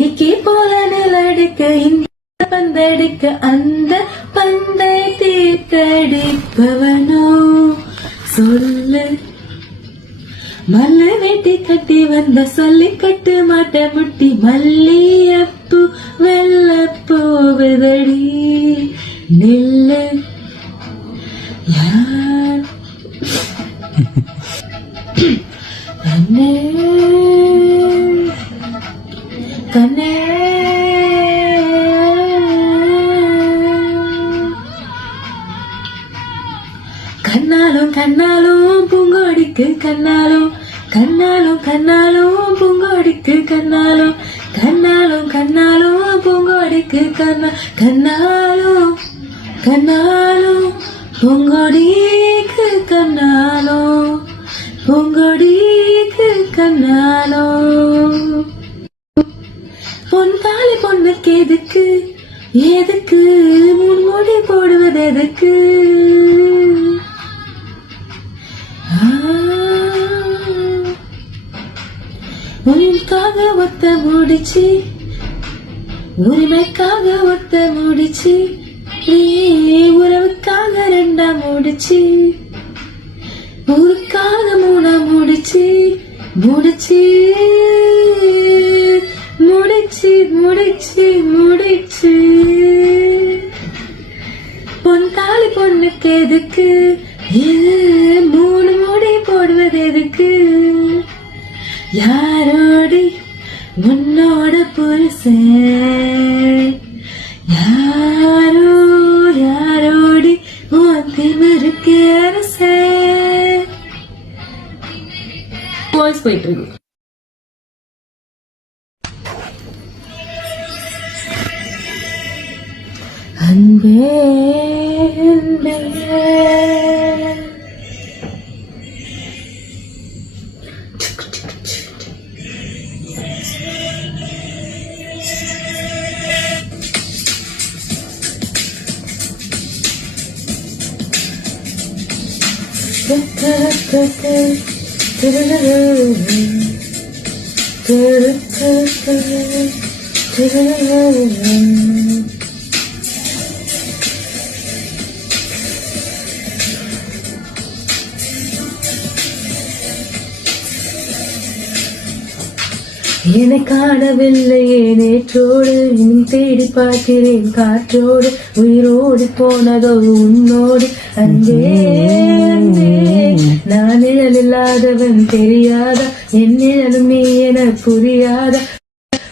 ஈக்கி போல நிலடிக்க இந்த பந்தடிக்க அந்த பந்தை தீர்த்தடிப்பவனோ சொல்லு மல்ல வேட்டி கட்டி வந்த சொல்லி கட்டு மாட்ட முட்டி மல்லியப்பு வெள்ள போவதடி நில்லு யார் கண்ணே கண்ணே கண்ணாலும் கண்ணாலும் பூங்கோடிக்கு கண்ணாலும் கண்ணாலும் கண்ணாலும் பூங்கோடிக்கு கண்ணாலும் கண்ணாலும் கண்ணாலும் பூங்கோடிக்கு கண்ணாலும் கண்ணாலும் பூங்கோடிக்கு கண்ணாலும் பூங்கோடிக்கு கண்ணாலும் பொன் தாலி பொண்ணுக்கு எதுக்கு எதுக்கு முன்மொழி போடுவது எதுக்கு உனக்காக ஒத்த முடிச்சு உரிமைக்காக ஒத்த முடிச்சு உறவுக்காக ரெண்டா முடிச்சு ஊருக்காக மூணா முடிச்சு முடிச்சு முடிச்சு முடிச்சு முடிச்சு பொன் தாலி பொண்ணுக்கு எதுக்கு மூணு முடி போடுவது எதுக்கு யாரோடி உன்னோட புருஷன் யாரோ யாரோடி உன் திமிருக்கு அரசன். வாய்ஸ் போயிட்டு இருக்கு. அன்பே அன்பே என்னை காணவில்லையே நேற்றோடு இன்னும் தேடி பார்க்கிறேன் காற்றோடு உயிரோடி போனதோ உன்னோடு அன்பே அன்பே நான் நிழல் இல்லாதவன் தெரியாதா என் நிழலும் நீ என புரியாதா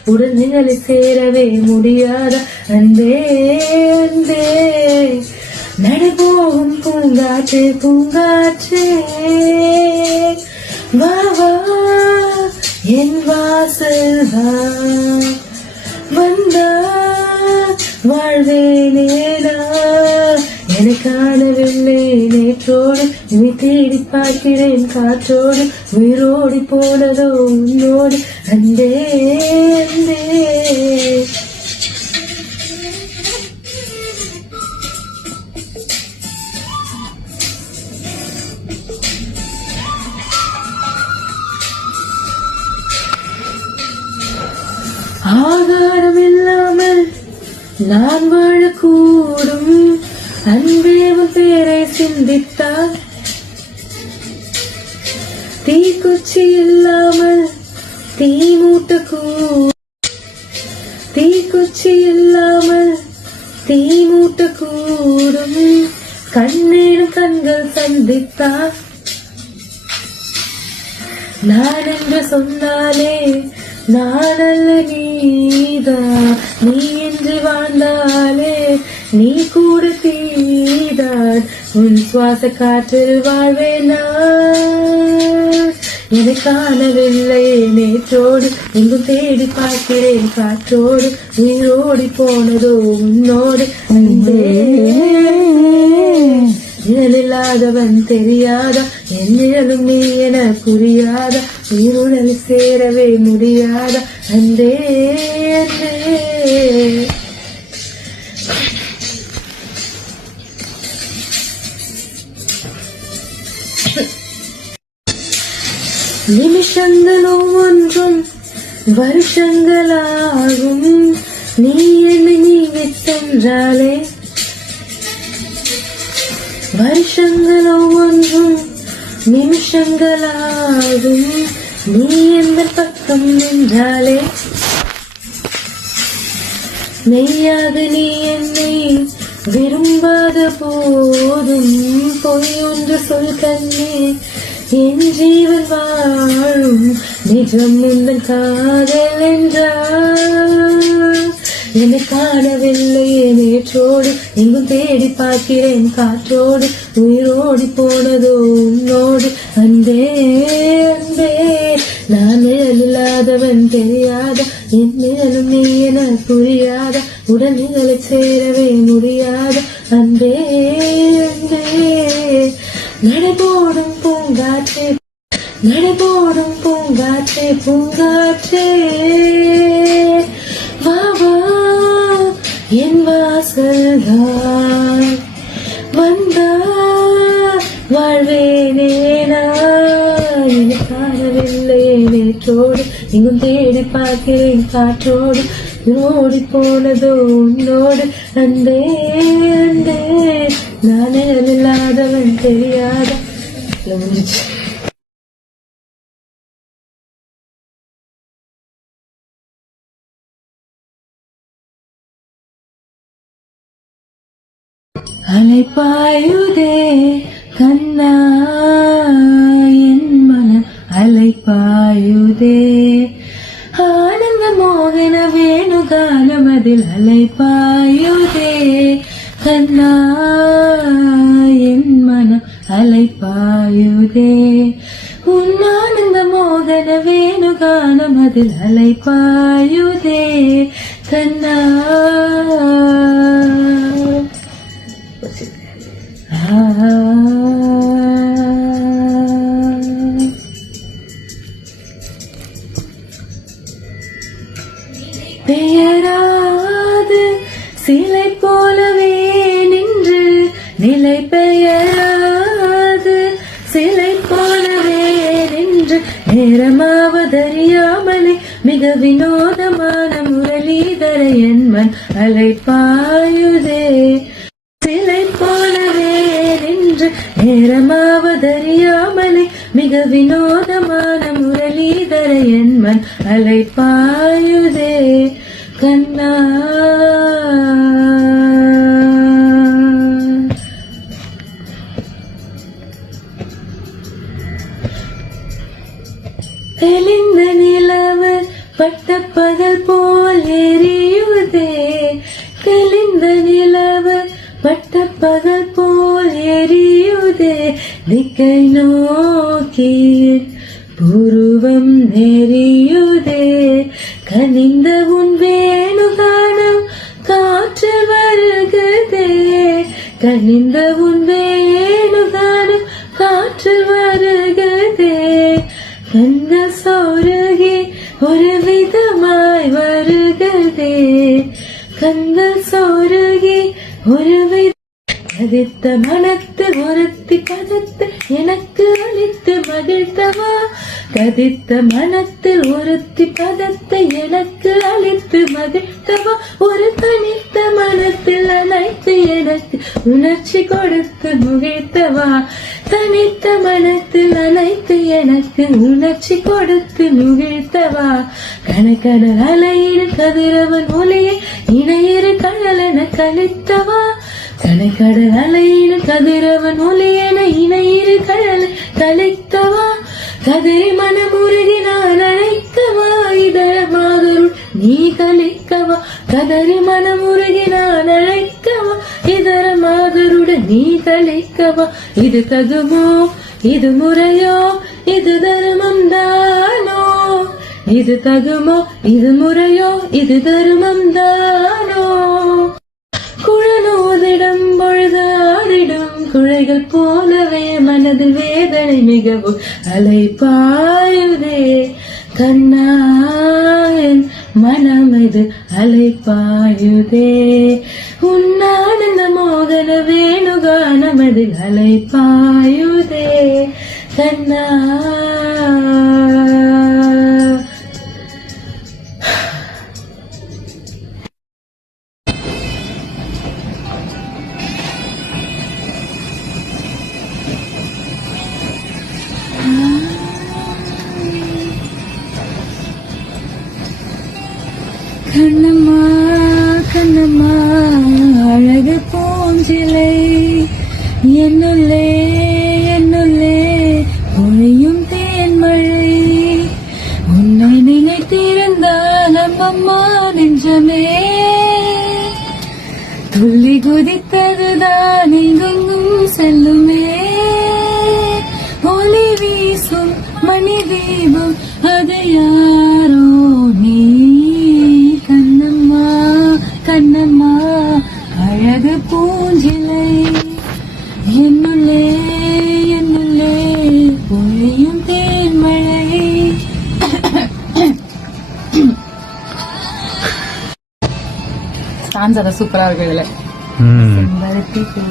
உடல் நிழலை சேரவே முடியாத அன்பே அன்பே நடைபோகும் பூங்காற்றே பூங்காற்றே வா வா என் வாசல் வா வந்தா வாழ்வேனேனா என்னை காணவில்லை நேற்றோடு இனி தேடி பார்க்கிறேன் காற்றோடு உயிரோடி போனதோ உன்னோடு அன்பே அன்பே ஆகாரம் இல்லாமல் நான் வாழக்கூடும் அன்பே உன் பேரை சிந்தித்தால் தீக்குச்சி இல்லாமல் தீ மூட்டக்கூடும் தீக்குச்சி இல்லாமல் தீ மூட்டக்கூடும் கண்ணீரும் கண்கள் சந்தித்தால் நான் என்று சொன்னாலே நான் அல்ல நீதான் நீ என்று வாழ்ந்தாலே நீ கூட தீதான் உன் சுவாச காற்றில் வாழ்வேனா என்னை காணவில்லை நேற்றோடு எங்கும் தேடி பார்க்கிறேன் காற்றோடு உயிரோடி போனதோ உன்னோடு அன்பே நிழலில்லாதவன் தெரியாதா என் நிழலும் நீ என புரியாதா உயிருடல் சேரவே முடியாதா அன்பே அன்பே நிமிஷங்கள் ஒவ்வொன்றும் வருஷங்களாகும் நீ என்னை நீங்கி சென்றாலே வருஷங்கள் ஒவ்வொன்றும் நிமிஷங்களாகும் நீ எந்த பக்கம் நின்றாலே மெய்யாக நீ என்னை விரும்பாத போதும் பொய் ஒன்று சொல் கண்ணே என் ஜீவன் வாழும் நிஜம் உந்தன் காதல் என்றால் என்னை காணவில்லை நேற்றோடு எங்கும் தேடி பார்க்கிறேன் காற்றோடு உயிரோடி போனதோ உன்னோடு அன்பே அன்பே நான் நிழலில்லாதவன் தெரியாத என் நிழலும் நீ என புரியாத உடல் நிழலை சேரவே முடியாத அன்பே அன்பே நடைபோடும் பூங்காற்றே நடைபோடும் பூங்காற்றே பூங்காற்றே வா வா என் வாசல்தான் வந்தா வாழ்வேனேனா என்னை காணவில்லை நேற்றோடு எங்கும் தேடி பார்க்கிறேன் காற்றோடு ஓடி போனதோ உன்னோடு அன்பே அன்பே நானே இல்லாதவன் தெரியாத முடிச்சு. அலைப்பாயுதே கண்ணா என் மனம் அலைப்பாயுதே ஆனந்த மோகன வேணுகாலம் அதில் அலைப்பாயுதே கண்ணா என் மனம் அலைப்பாயுதே உன் ஆனந்த மோகன வேணுகாலம் அதில் அலைப்பாயுதே கண்ணா பெயராது சிலை போலவே நின்று நிலை பெயராது சிலை போலவே நின்று நேரமாவதறியாமலே மிக வினோதமான முரளிதர என் மன் அலைப்பாயுதே சிலை போலவே நின்று நேரமாவதறியாமலே மிக வினோதமான முரளிதர என் மன் அலைப்பாயுதே கண்ணா தெளிந்த நிலவு பட்ட பகல் போ பகல் போல் எரியுதே திக்கை நோக்கி புருவம் நெறியுதே கனிந்த உன் வேணுகானம் காற்று வருகுதே கனிந்த உன் வேணுகானம் காற்று வருகுதே கண்கள் சோருகி ஒரு விதமாய் வருகுதே கண்கள் சோருகி ஒரு கதித்த மனத்து ஒருத்தி பதத்து எனக்கு அளித்து மகிழ்த்தவா கதித்த மனத்தில் ஒருத்தி பதத்தை எனக்கு அளித்து மகிழ்த்தவா ஒரு தனித்த மனத்தில் அனைத்து எனக்கு உணர்ச்சி கொடுத்து முகிழ்த்தவா தனித்த மனத்தில் அனைத்து எனக்கு உணர்ச்சி கொடுத்து முகிழ்த்தவா கணக்கடல் அலையில் கதிரவன் ஒளியை இணையிரு கடலென கழித்தவா கடைக்கடல் அலையில் கதிரவன் ஒளியென இணையிரு கடல் கழித்தவா கதிரை மனமுருகி நான் அழைக்கவா இதர மாதருள் நீ கழிக்கவா கதறி மனமுருகி நான் அழைக்கவா இதர மாதருடன் நீ கழிக்கவா இது தகுமோ இது முறையோ இது தர்மம் தானோ இது தகுமோ இது முறையோ இது தர்மம் தானோ குழலோதிடம் பொழுது ஆடிடும் குழைகள் போலவே மனதில் வேதனை மிகவும் அலைப்பாயுதே கண்ணாயன் மனம் இது அலைப்பாயுதே உன்னானந்த மோகன வேணுகானம் அதில் அலைப்பாயுதே கண்ணா கண்ணம்மா கண்ணம்மா அழகு பூஞ்சிலை என்னுள்ளே என்னுள்ளே பொழியும் தேன்மழை உன்னை நினைத்திருந்தால் அம்மம்மா நெஞ்சமே துள்ளி குதித்ததுதான் எங்கெங்கும் செல்லுமே ஒளி வீசும் மணி தீபம் அது யாரோ நீ கண்ணம்மா கண்ணம்மா அழகு பூஞ்சிலை என்னுள்ளே என்னுள்ளே பொழியும் தேன்மழை ஸ்டான்ஸ் சூப்பரா இருக்கு இதுல செம்பருத்தி பூ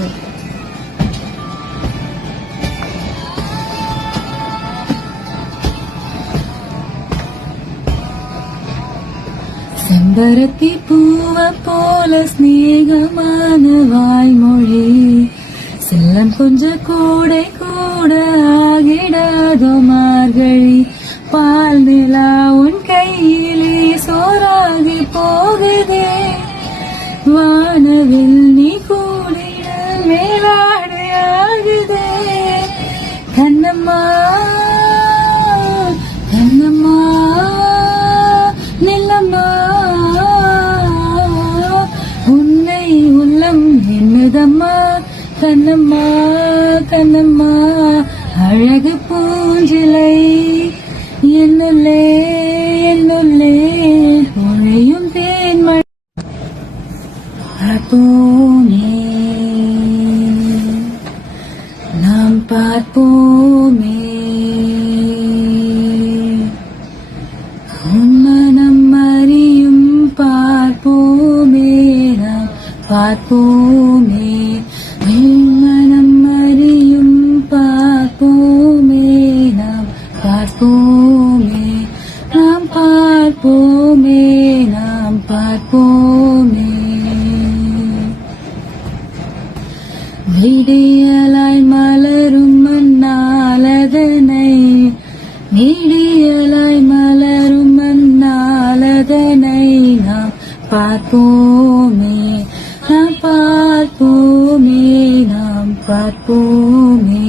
செம்பருத்தி பூவ போல ஸ்நேகமான வாய்மொழி செல்லம் கொஞ்ச கூடை கூட ஆகிடாதோ மார்கழி பால் நிலா உன் கையிலே சோறாகி போகுதே வானவில் நீ கூடிட மேலாடு ஆகுதே கண்ணம்மா கண்ணம்மா நில்லம்மா உன்னை உள்ளம் என்னதம்மா கண்ணம்மா கண்ணம்மா அழகு பூஞ்சிலை என்னுள்ளே என்னுள்ளே பொழியும் தேன்மழை பார்ப்போமே நாம் பார்ப்போமே உன்மனம் அறியும் பார்ப்போமே நாம் பார்ப்போமே உன்மனம் அறியும் பார்ப்போமே நாம் பார்ப்போமே நாம் பார்ப்போமே நாம் பார்ப்போமே விடியலாய் மலரும் மன்னாலதனை விடியலாய் மலரும் மன்னாலதனை நாம் பார்ப்போமே நாம் பார்ப்போமே நாம் பார்ப்போமே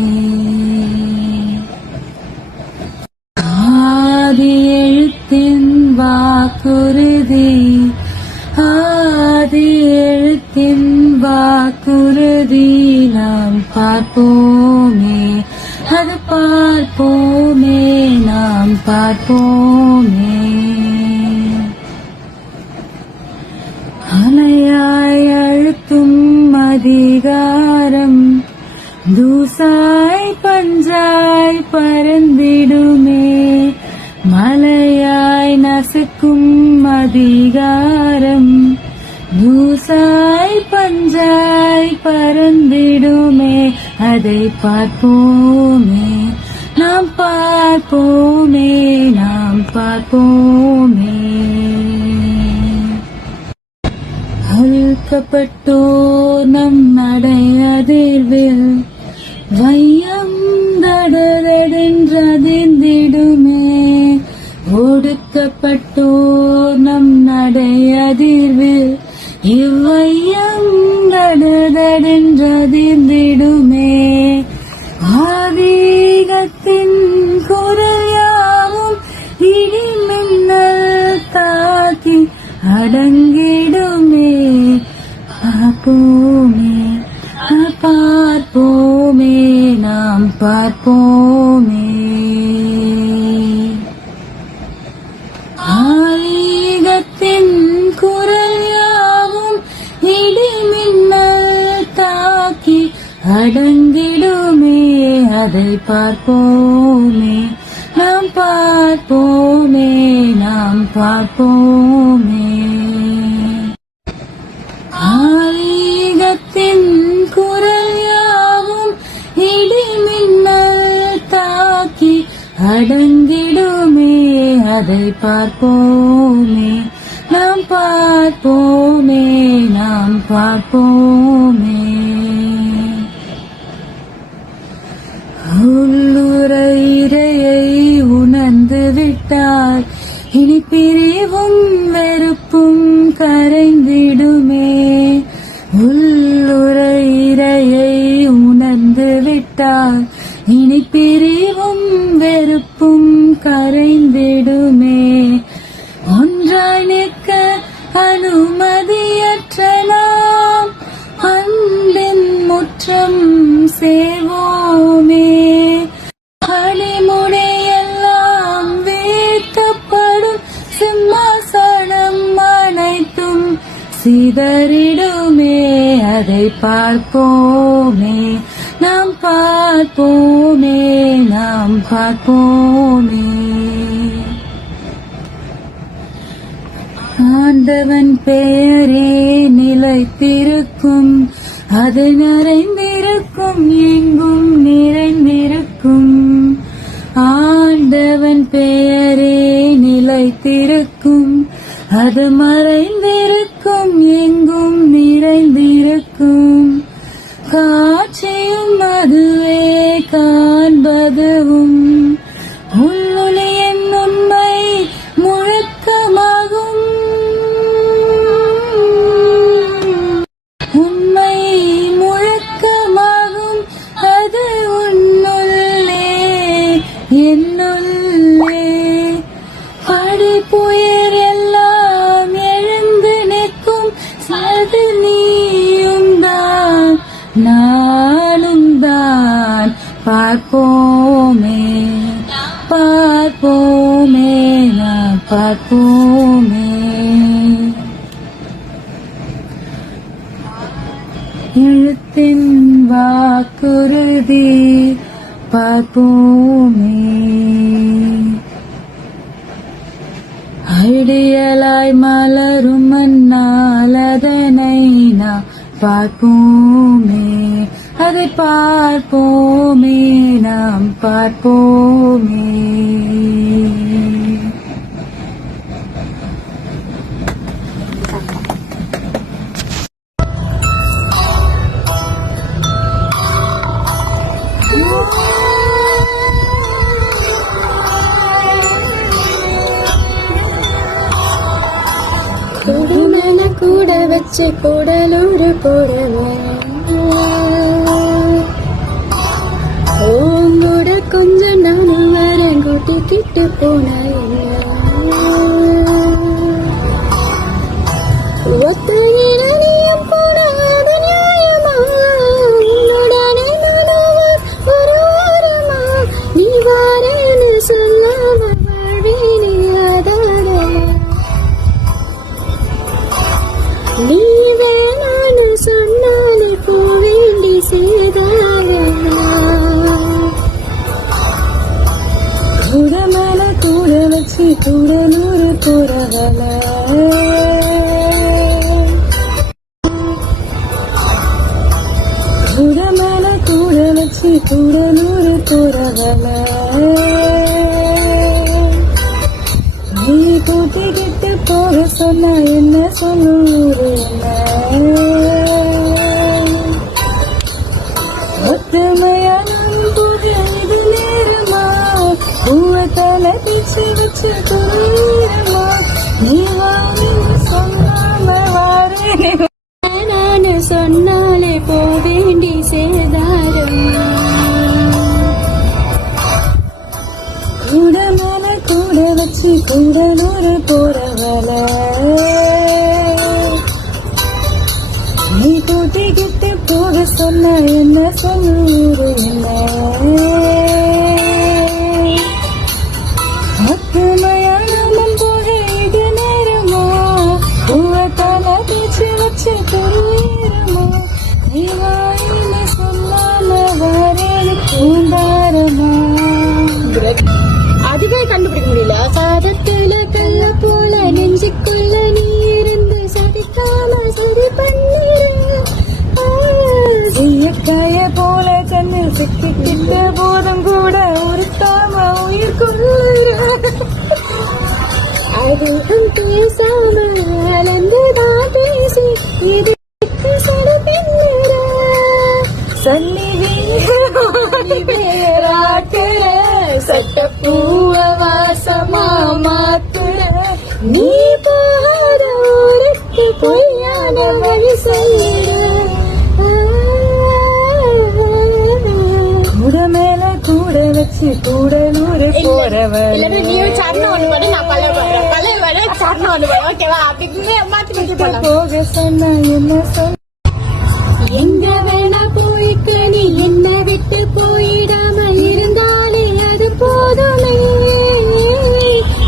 ஆதி எழுத்தின் வாக்குறுதி அது எழுத்தின் வாக்குறுதி. நாம் பார்ப்போமே, அது பார்ப்போமே, நாம் பார்ப்போமே. அலையாய் அழுத்தும் அதிகாரம் தூசாய் பஞ்சாய் பறந்திடுமே. மலையாய் நசுக்கும் அதிகாரம் தூசாய் பஞ்சாய் பறந்திடுமே. அதை பார்ப்போமே, நாம் பார்ப்போமே, நாம் பார்ப்போமே. அழுக்கப்பட்டோர் நம் நடையதிர்வில் வையம் தடதென்றதிர்ந்திடுமே. ஒடுக்கப்பட்டோர் நம் நடையதிர்வில் இவ்வையம் தடதென்றதிர்ந்திடுமே. ஆதிகத்தின் குரல் யாவும் இடி மின்னல் தாக்கி அடங்கிடுமே. பார்ப்போமே, பார்ப்போமே, நாம் பார்ப்போமே. ஆதிகத்தின் குரல் யாவும் இடி மின்னல் தாக்கி அடங்கிடுமே. அதை பார்ப்போமே, நாம் பார்ப்போமே, நாம் பார்ப்போமே. ஆதிகத்தின் குரல் யாவும் இடி மின்னல் தாக்கி அடங்கிடுமே. அதை பார்ப்போமே, நாம் பார்ப்போமே, நாம் பார்ப்போமே. உள்ளுரையை உணர்ந்து விட்டால் இனி பிரிவும் வெறுப்பும் கரைந்திடுமே. உள்ளுரையை உணர்ந்து விட்டால் இனி பிரிவும் வெறுப்பும் கரைந்திடுமே. ஒன்றாய் நிற்க அனுமதியற்ற நாம் அன்பின் முற்றம் சேவோமே. அடிமுடையெல்லாம் வீழ்த்தப்படும் சிம்மாசனம் அனைத்தும் சிதறிடுமே. அதை பார்ப்போமே, நாம் பார்ப்போமே, நாம் பார்ப்போமே. ஆண்டவன் பெயரே நிலைத்திருக்கும், அது நிறைந்திருக்கும், எங்கும் நிறைந்திருக்கும். ஆண்டவன் பெயரே நிலைத்திருக்கும், அது மறைந்திருக்கும், எங்கும் நிறைந்திருக்கும். காட்சியும் அதுவே காண்பதுவும் உள்ளொளியின் உண்மை முழக்கமாகும். உண்மை முழக்கமாகும், அது உன்னுள்ளே என்னுள்ளே. படிப்புயர் எல்லாம் எழுந்து நிற்கும், அது நீயும் தான் நானும் தான். பார்ப்போமே, பார்ப்போமே, நாம் பார்ப்போமே. எழுத்தின் வாக்குறுதி பார்ப்போமே. ஐடியலாய் மலரும் மன்னால் அதனை நாம் பார்ப்போமே. அதை பார்ப்போமே, நாம் பார்ப்போமே. குடிமன கூட வச்சு கூடலூர் போடுவேன். உங்கூட கொஞ்சம் நானும் வரேன், கூட்டிக்கிட்டு போன ஒத்தையில நீ வேணான்னு சொன்னாலே போவேண்டி சேதாரமா கூட மேல கூட வச்சு கூடலூர் போறவள கூட மேல கூட வச்சு கூடலூர் போறவள நீ கூட்டிக்கிட்டு போக சொன்ன என்ன சொல்லூர் என்ன ஒத்துமையாலும் போக இது நேரமா பூவத்தால தீச்சு வச்சு குளிரமா நீ வாங்க சொல்லாம வாரே நானு சொன்னாலே போவேண்டி சேதாரமா கூட மேல கூட வச்சு கூடலூர் போறவள நீ கூட்டிக்கிட்டு போக சொன்ன என்ன சொல்லூர் என்ன ஒத்துமையாலும் போக இது நேரமா பூவத்தால தீச்சு வச்சு குளிரமா நீ வாயில சொல்லாம வரேன்னு பூந்தாரமா அதுவே கண்டுபிடிக்க முடியல சாதத்துல கல்ல போல நெஞ்சுக்குள்ள நீ இருந்து சதிக்காம சதி பண்ணிய போல கண்ணு சிக்கிக்கிட்ட போதும் கூட உருத்தாம உயிர் கொள்ளுற அதுவும் பேசாம அலந்துதான் பேசி இது சொல் பின்னுற சொல்லி வேறாக்குற சட்டப்பூவ வாசமா மாத்துற நீ போகாத ஊருக்கு பொய்யான வழி சொல்லுற கூட மேல கூட வச்சு கூடலூர் போறவள் போக சொன்ன என்ன சொல் எங்க வேணா போய்க்க நீ என்ன விட்டு போயிடாம இருந்தாலே அது போதுமே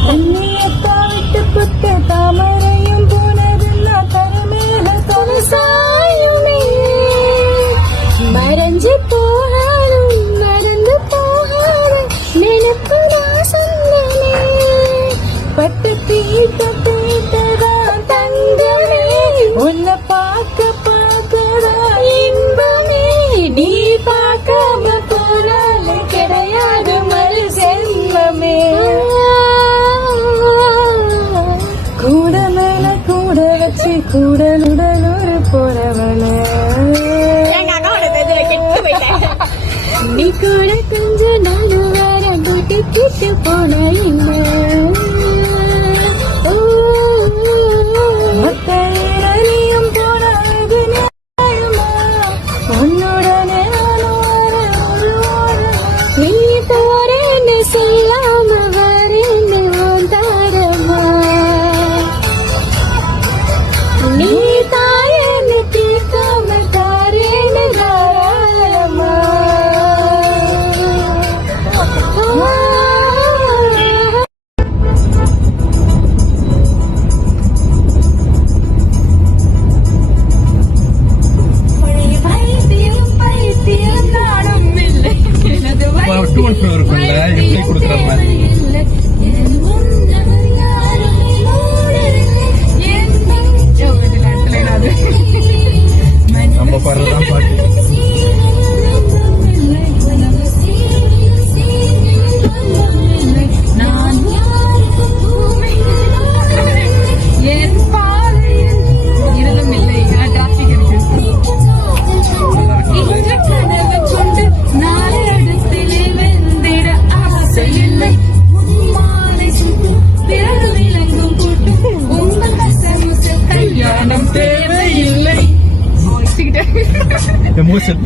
தண்ணியத்தா விட்டு புத்த தாமரையும் போனதுன்னா தருமேல தொலைசாயுமே மறைஞ்சு போகாலும் மறந்து போகாத நினைப்பு நான் சொன்னனே பட்டு தீட்டதான் தங்கமே உன்னை பார்க்க இன்பமே நீ பார்க்காம போனாலே கிடையாது மறு செல்வமே கூட மேல கூட வச்சு கூடலூர் போறவள நீ கூட கொஞ்ச நாள் வேற கூட்டிக்கிட்டு போன மத்தையும் போனது உன்னுடனே நீ போறேன்னு சொல்லாம வரேன்னு தாரமா நீ தாயன்னு தீர்க்காம தாரேன்னு தாராளமா நம்ம பாடுறதான் பாட்டு என் பாதையில் இருளும் இல்லை டிராபிக் இருக்கு இன்று கனவு கொண்டு நாளை அடுத்திலே வெந்திட ஆசை இல்லை மாலை சுட்டும் பிறகு விளங்கும் கூட்டும் உங்கள் கசமுசல் கல்யாணம் தேவையில்லை எமோஷன்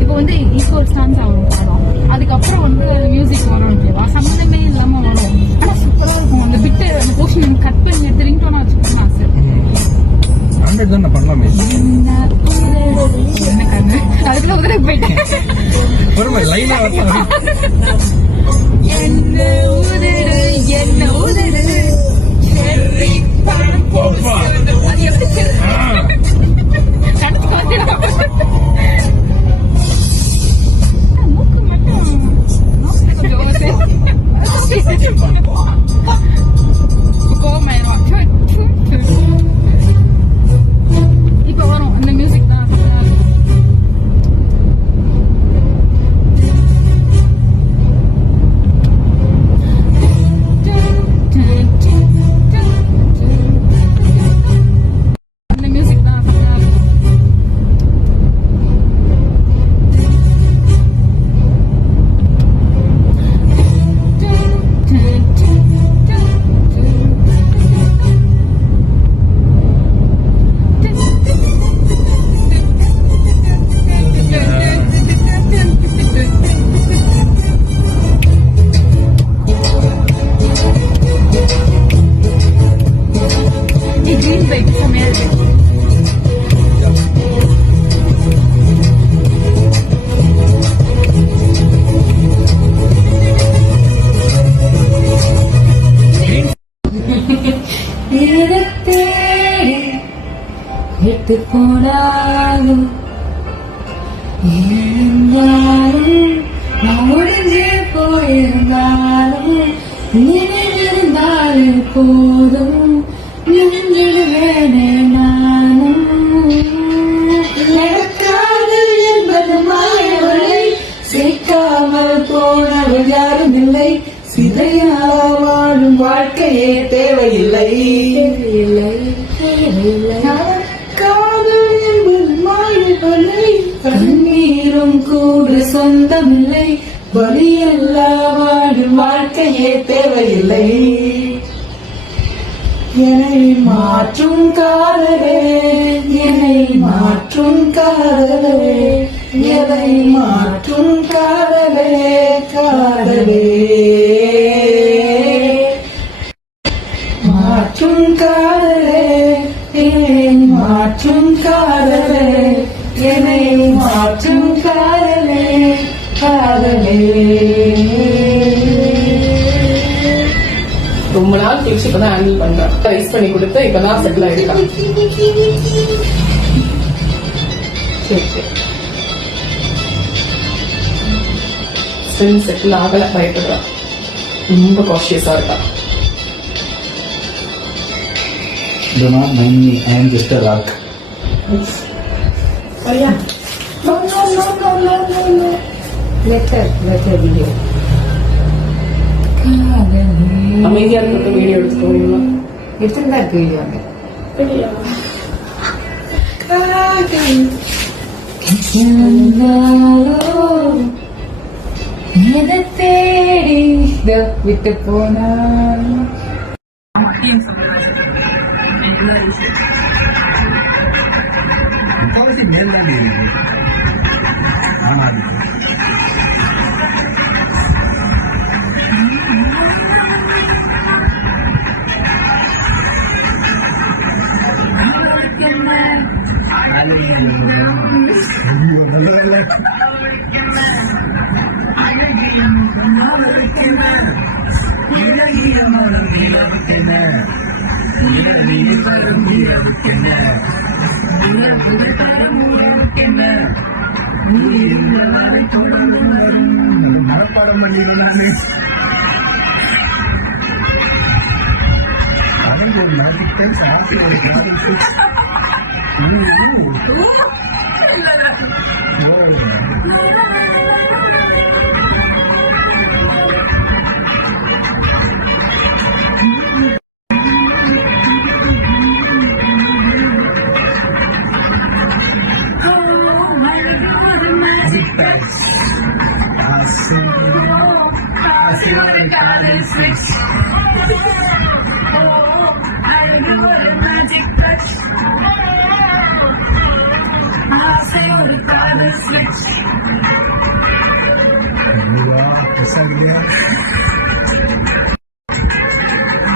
இப்போ வந்து ஈக்குவல் ஸ்டான்ஸ் ஆகும் படம் அதுக்கப்புறம் வந்து மியூசிக் வரும் ஓகேவா சம்மந்தமே இல்லாம வரும் ஆனா சூப்பரா இருக்கும் அந்த பிட்டு அந்த போர்ஷன் கட் பண்ணி எடுத்து ரிங்டோனா வச்சுக்கணும்னு ஆசை 100 தான் பண்ணலாமே என்ன கண்ணு அதுக்குள்ள உதவி போயிட்டேன் பொறுமை லைனா என்ன உதடு என்ன உதடு செர்ரி பழம் போல் சிறந்த அது எப்படி மூக்கு மட்டும் கோமாயிரும். இப்ப வரும் அந்த மியூசிக் தான். அந்த மியூசிக் தான். Green bike செமையா இருக்கு. விட்டு போனாலும் இருந்தாலும் நான் ஒழிஞ்சு போயிருந்தாலும் நினைவிருந்தாலும் போதும் நின்றிடுவேனே நானும். நடக்காதல் என்பது மாயவளை சேர்க்காமல் போனவள் யாரும் இல்லை. சிதையால் வாழும் வாழ்க்கையே தேவையில்லை. நடக்காதல் என்பது மாயவளை கண்ணீரும் கூட சொந்தமில்லை. வலியல்லா வாழும் வாழ்க்கையே தேவையில்லை. என்னை மாற்றும் காதலே என்னை மாற்றும் காதலே எதை மாற்றும் காதலே காதலே மாற்றும் காதலே என்னை மாற்றும் காதலே என்னை மாற்றும் காதலே காதலே. ரொம்ப நாள் கழிச்சு இப்பதான் ஹேண்டில் பண்றேன். ரைஸ் பண்ணி கொடுத்து இப்பதான் செட்டில் ஆயிருக்கான். சரி சரி ஸ்டில் செட்டில் ஆகல, பயப்படுறான். ரொம்ப காஷியஸா இருக்கான். Do not mind me, I am just a rock. சரியா? அமைதியா இருக்கிறது வீடியோ எடுத்துக்கோங்களா? எடுத்துட்டு தான் இருக்கு வீடியோ. எதை தேடி விட்டு போனா மனப்பாடம் பண்ணிடுறேன் நானு. அதற்கு ஒரு மனசுக்கு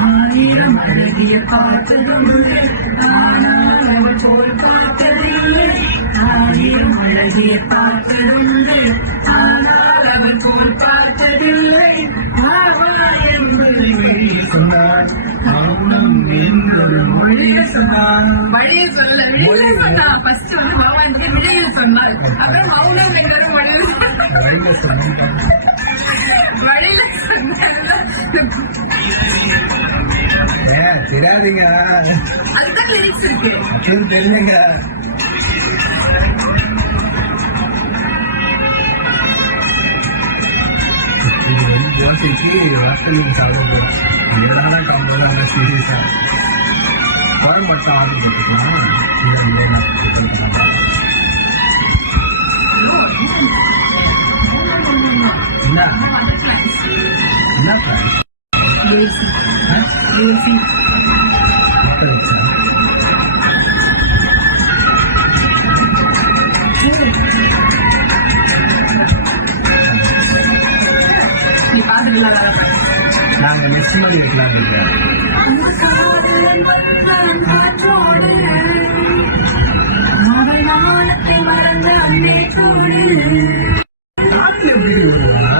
ஆயிரம் அழகிய பார்த்ததுண்டு ஆனால் அவள் போல் பார்த்ததில்லை. ஆயிரம் அழகிய பார்த்ததுண்டு ஆனால் பார்த்ததில்லை ஆவா என்பது வெளியே சொன்னார் மௌனம் என்பது மொழியை சொன்னார் வழியை சொல்ல ஃபர்ஸ்ட் வந்து பகவான் விஜய சொன்னார் அப்புறம் மௌனம் என்பது வழியில் தெரியாதீங்க அதுதான் லிரிக்ஸ் இருக்கு தெரிஞ்சுங்க தோசைக்கு ஹாஸ்டலுக்கு சாப்பிட ஏதாவது கம்பெல்லாம் சீரியஸா குழம்பு மட்டும் ஆர்டர் பண்ணிக்கலாம் என்ன நீ பாத்துட்டு நாங்கள் நெக்ஸ்ட் மாதிரி வைக்கலாம் மறந்த அன்னை சூடு எப்படி வருவா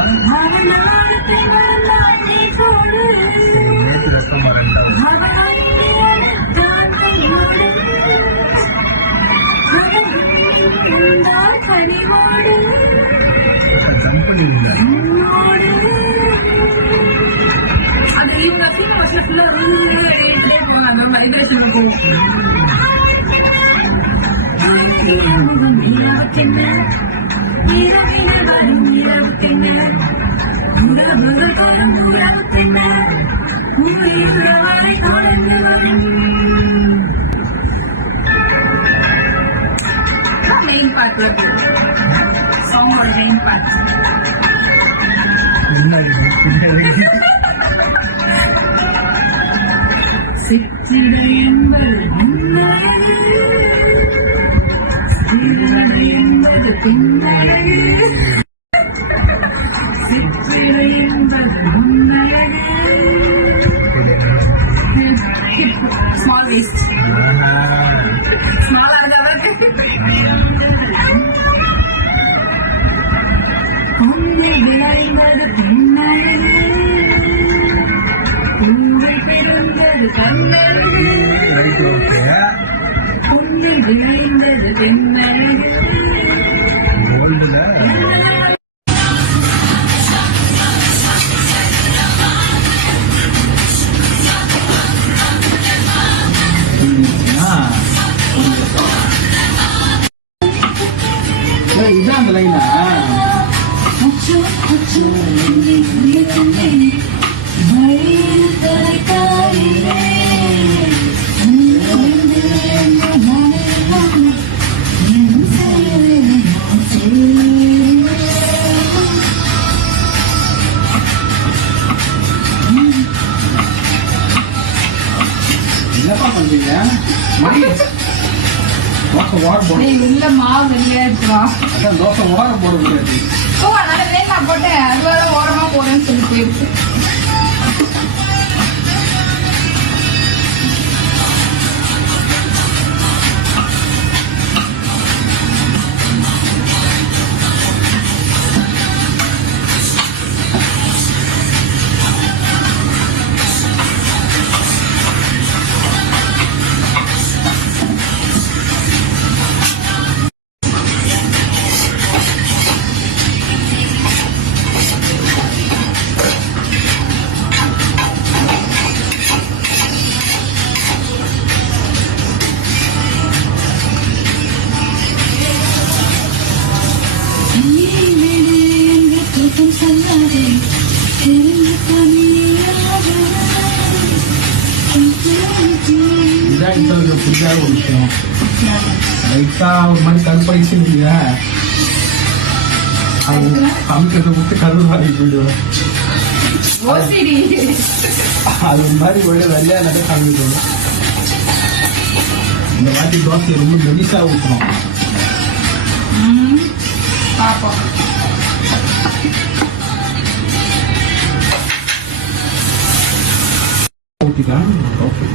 நேற்று ரசம் ரெண்டாவது அது இவங்க ஃபுல்லா போகலாம் நம்ம வைப்ரேஷன் போகும் main part song main part சித்திரை என்பது என்பது பின்னழகு சித்திரை என்பது முன்னழகு ஸ்மால் வேஸ்ட் ஸ்மால் ஆனவருக்கு உன்னை விளைந்தது பின்னழகு உங்கள் பிறந்தது கண்ணழகு உன்னை விளைந்தது பின்னழகு இதான் அந்த லைனா என்னப்பா பண்றீங்க தோசை ஓட போட உள்ள மாவு வெளியே எடுத்துவா அதான் தோசை ஓட போட முடியாது ஓ அதனால வேணா போட்டேன் அது வேற ஓரமா போறேன்னு சொல்லி போயிருக்கு இதான் இப்போ புரியாத ஒரு விஷயம் லைட்டா ஒரு மாதிரி கருப்படிச்சுருக்கீங்க அது சமைக்கிறத விட்டு கருவு மாதிரி போயிடுவேன் அது ஒரு மாதிரி ஒரே வெள்ளையா நிறைய சமைக்கணும் இந்த வாட்டி தோசையை ரொம்ப மெலிசா ஊற்றணும் பாப்போம் ஊற்றிக்கலாம் ஓகே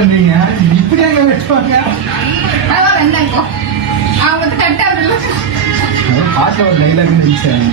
பண்றீங்க இப்படி அங்க வெட்டுவாங்க அதான் வெந்தாங்க அவங்க வந்து கட் ஆகுது பாட்டு ஒரு டைலாக் நினைச்சேன்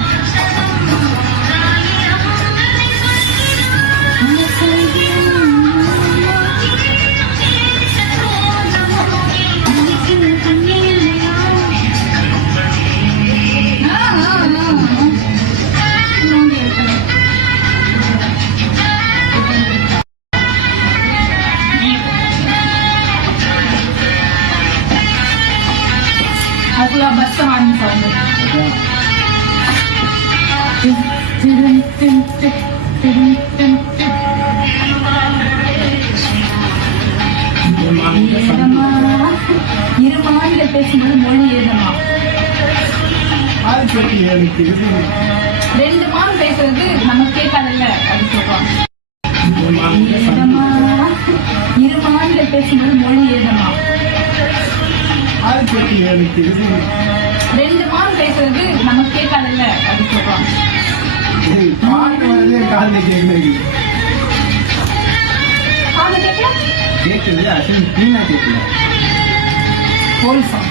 அதுக்குள்ள பஸ் ஆரம்பிப்பாங்க இரு மாநில பேசும்போது மொழி ஏதமா ரெண்டு மாதம் பேசுறது நமக்கு கேட்காதுல்ல அது சொல்றாங்க இரு மாநில பேசும்போது மொழி ஏதமா ரெண்டு மாதம் பேசுறது நமக்கு கேட்காதுல்ல அது சொல்றாங்க காது கேட்கல கேட்குது அது கிளீனா கேட்கல போலீஸா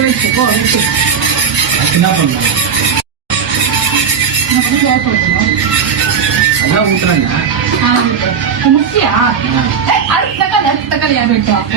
போயிடுச்சு போ விட்டு என்ன பண்ணலாம் நான் போய் வேலை சொல்லணும் அதான் ஊட்டுறாங்க முக்கியா அடுத்த தக்காளி யார் வைக்கலாம்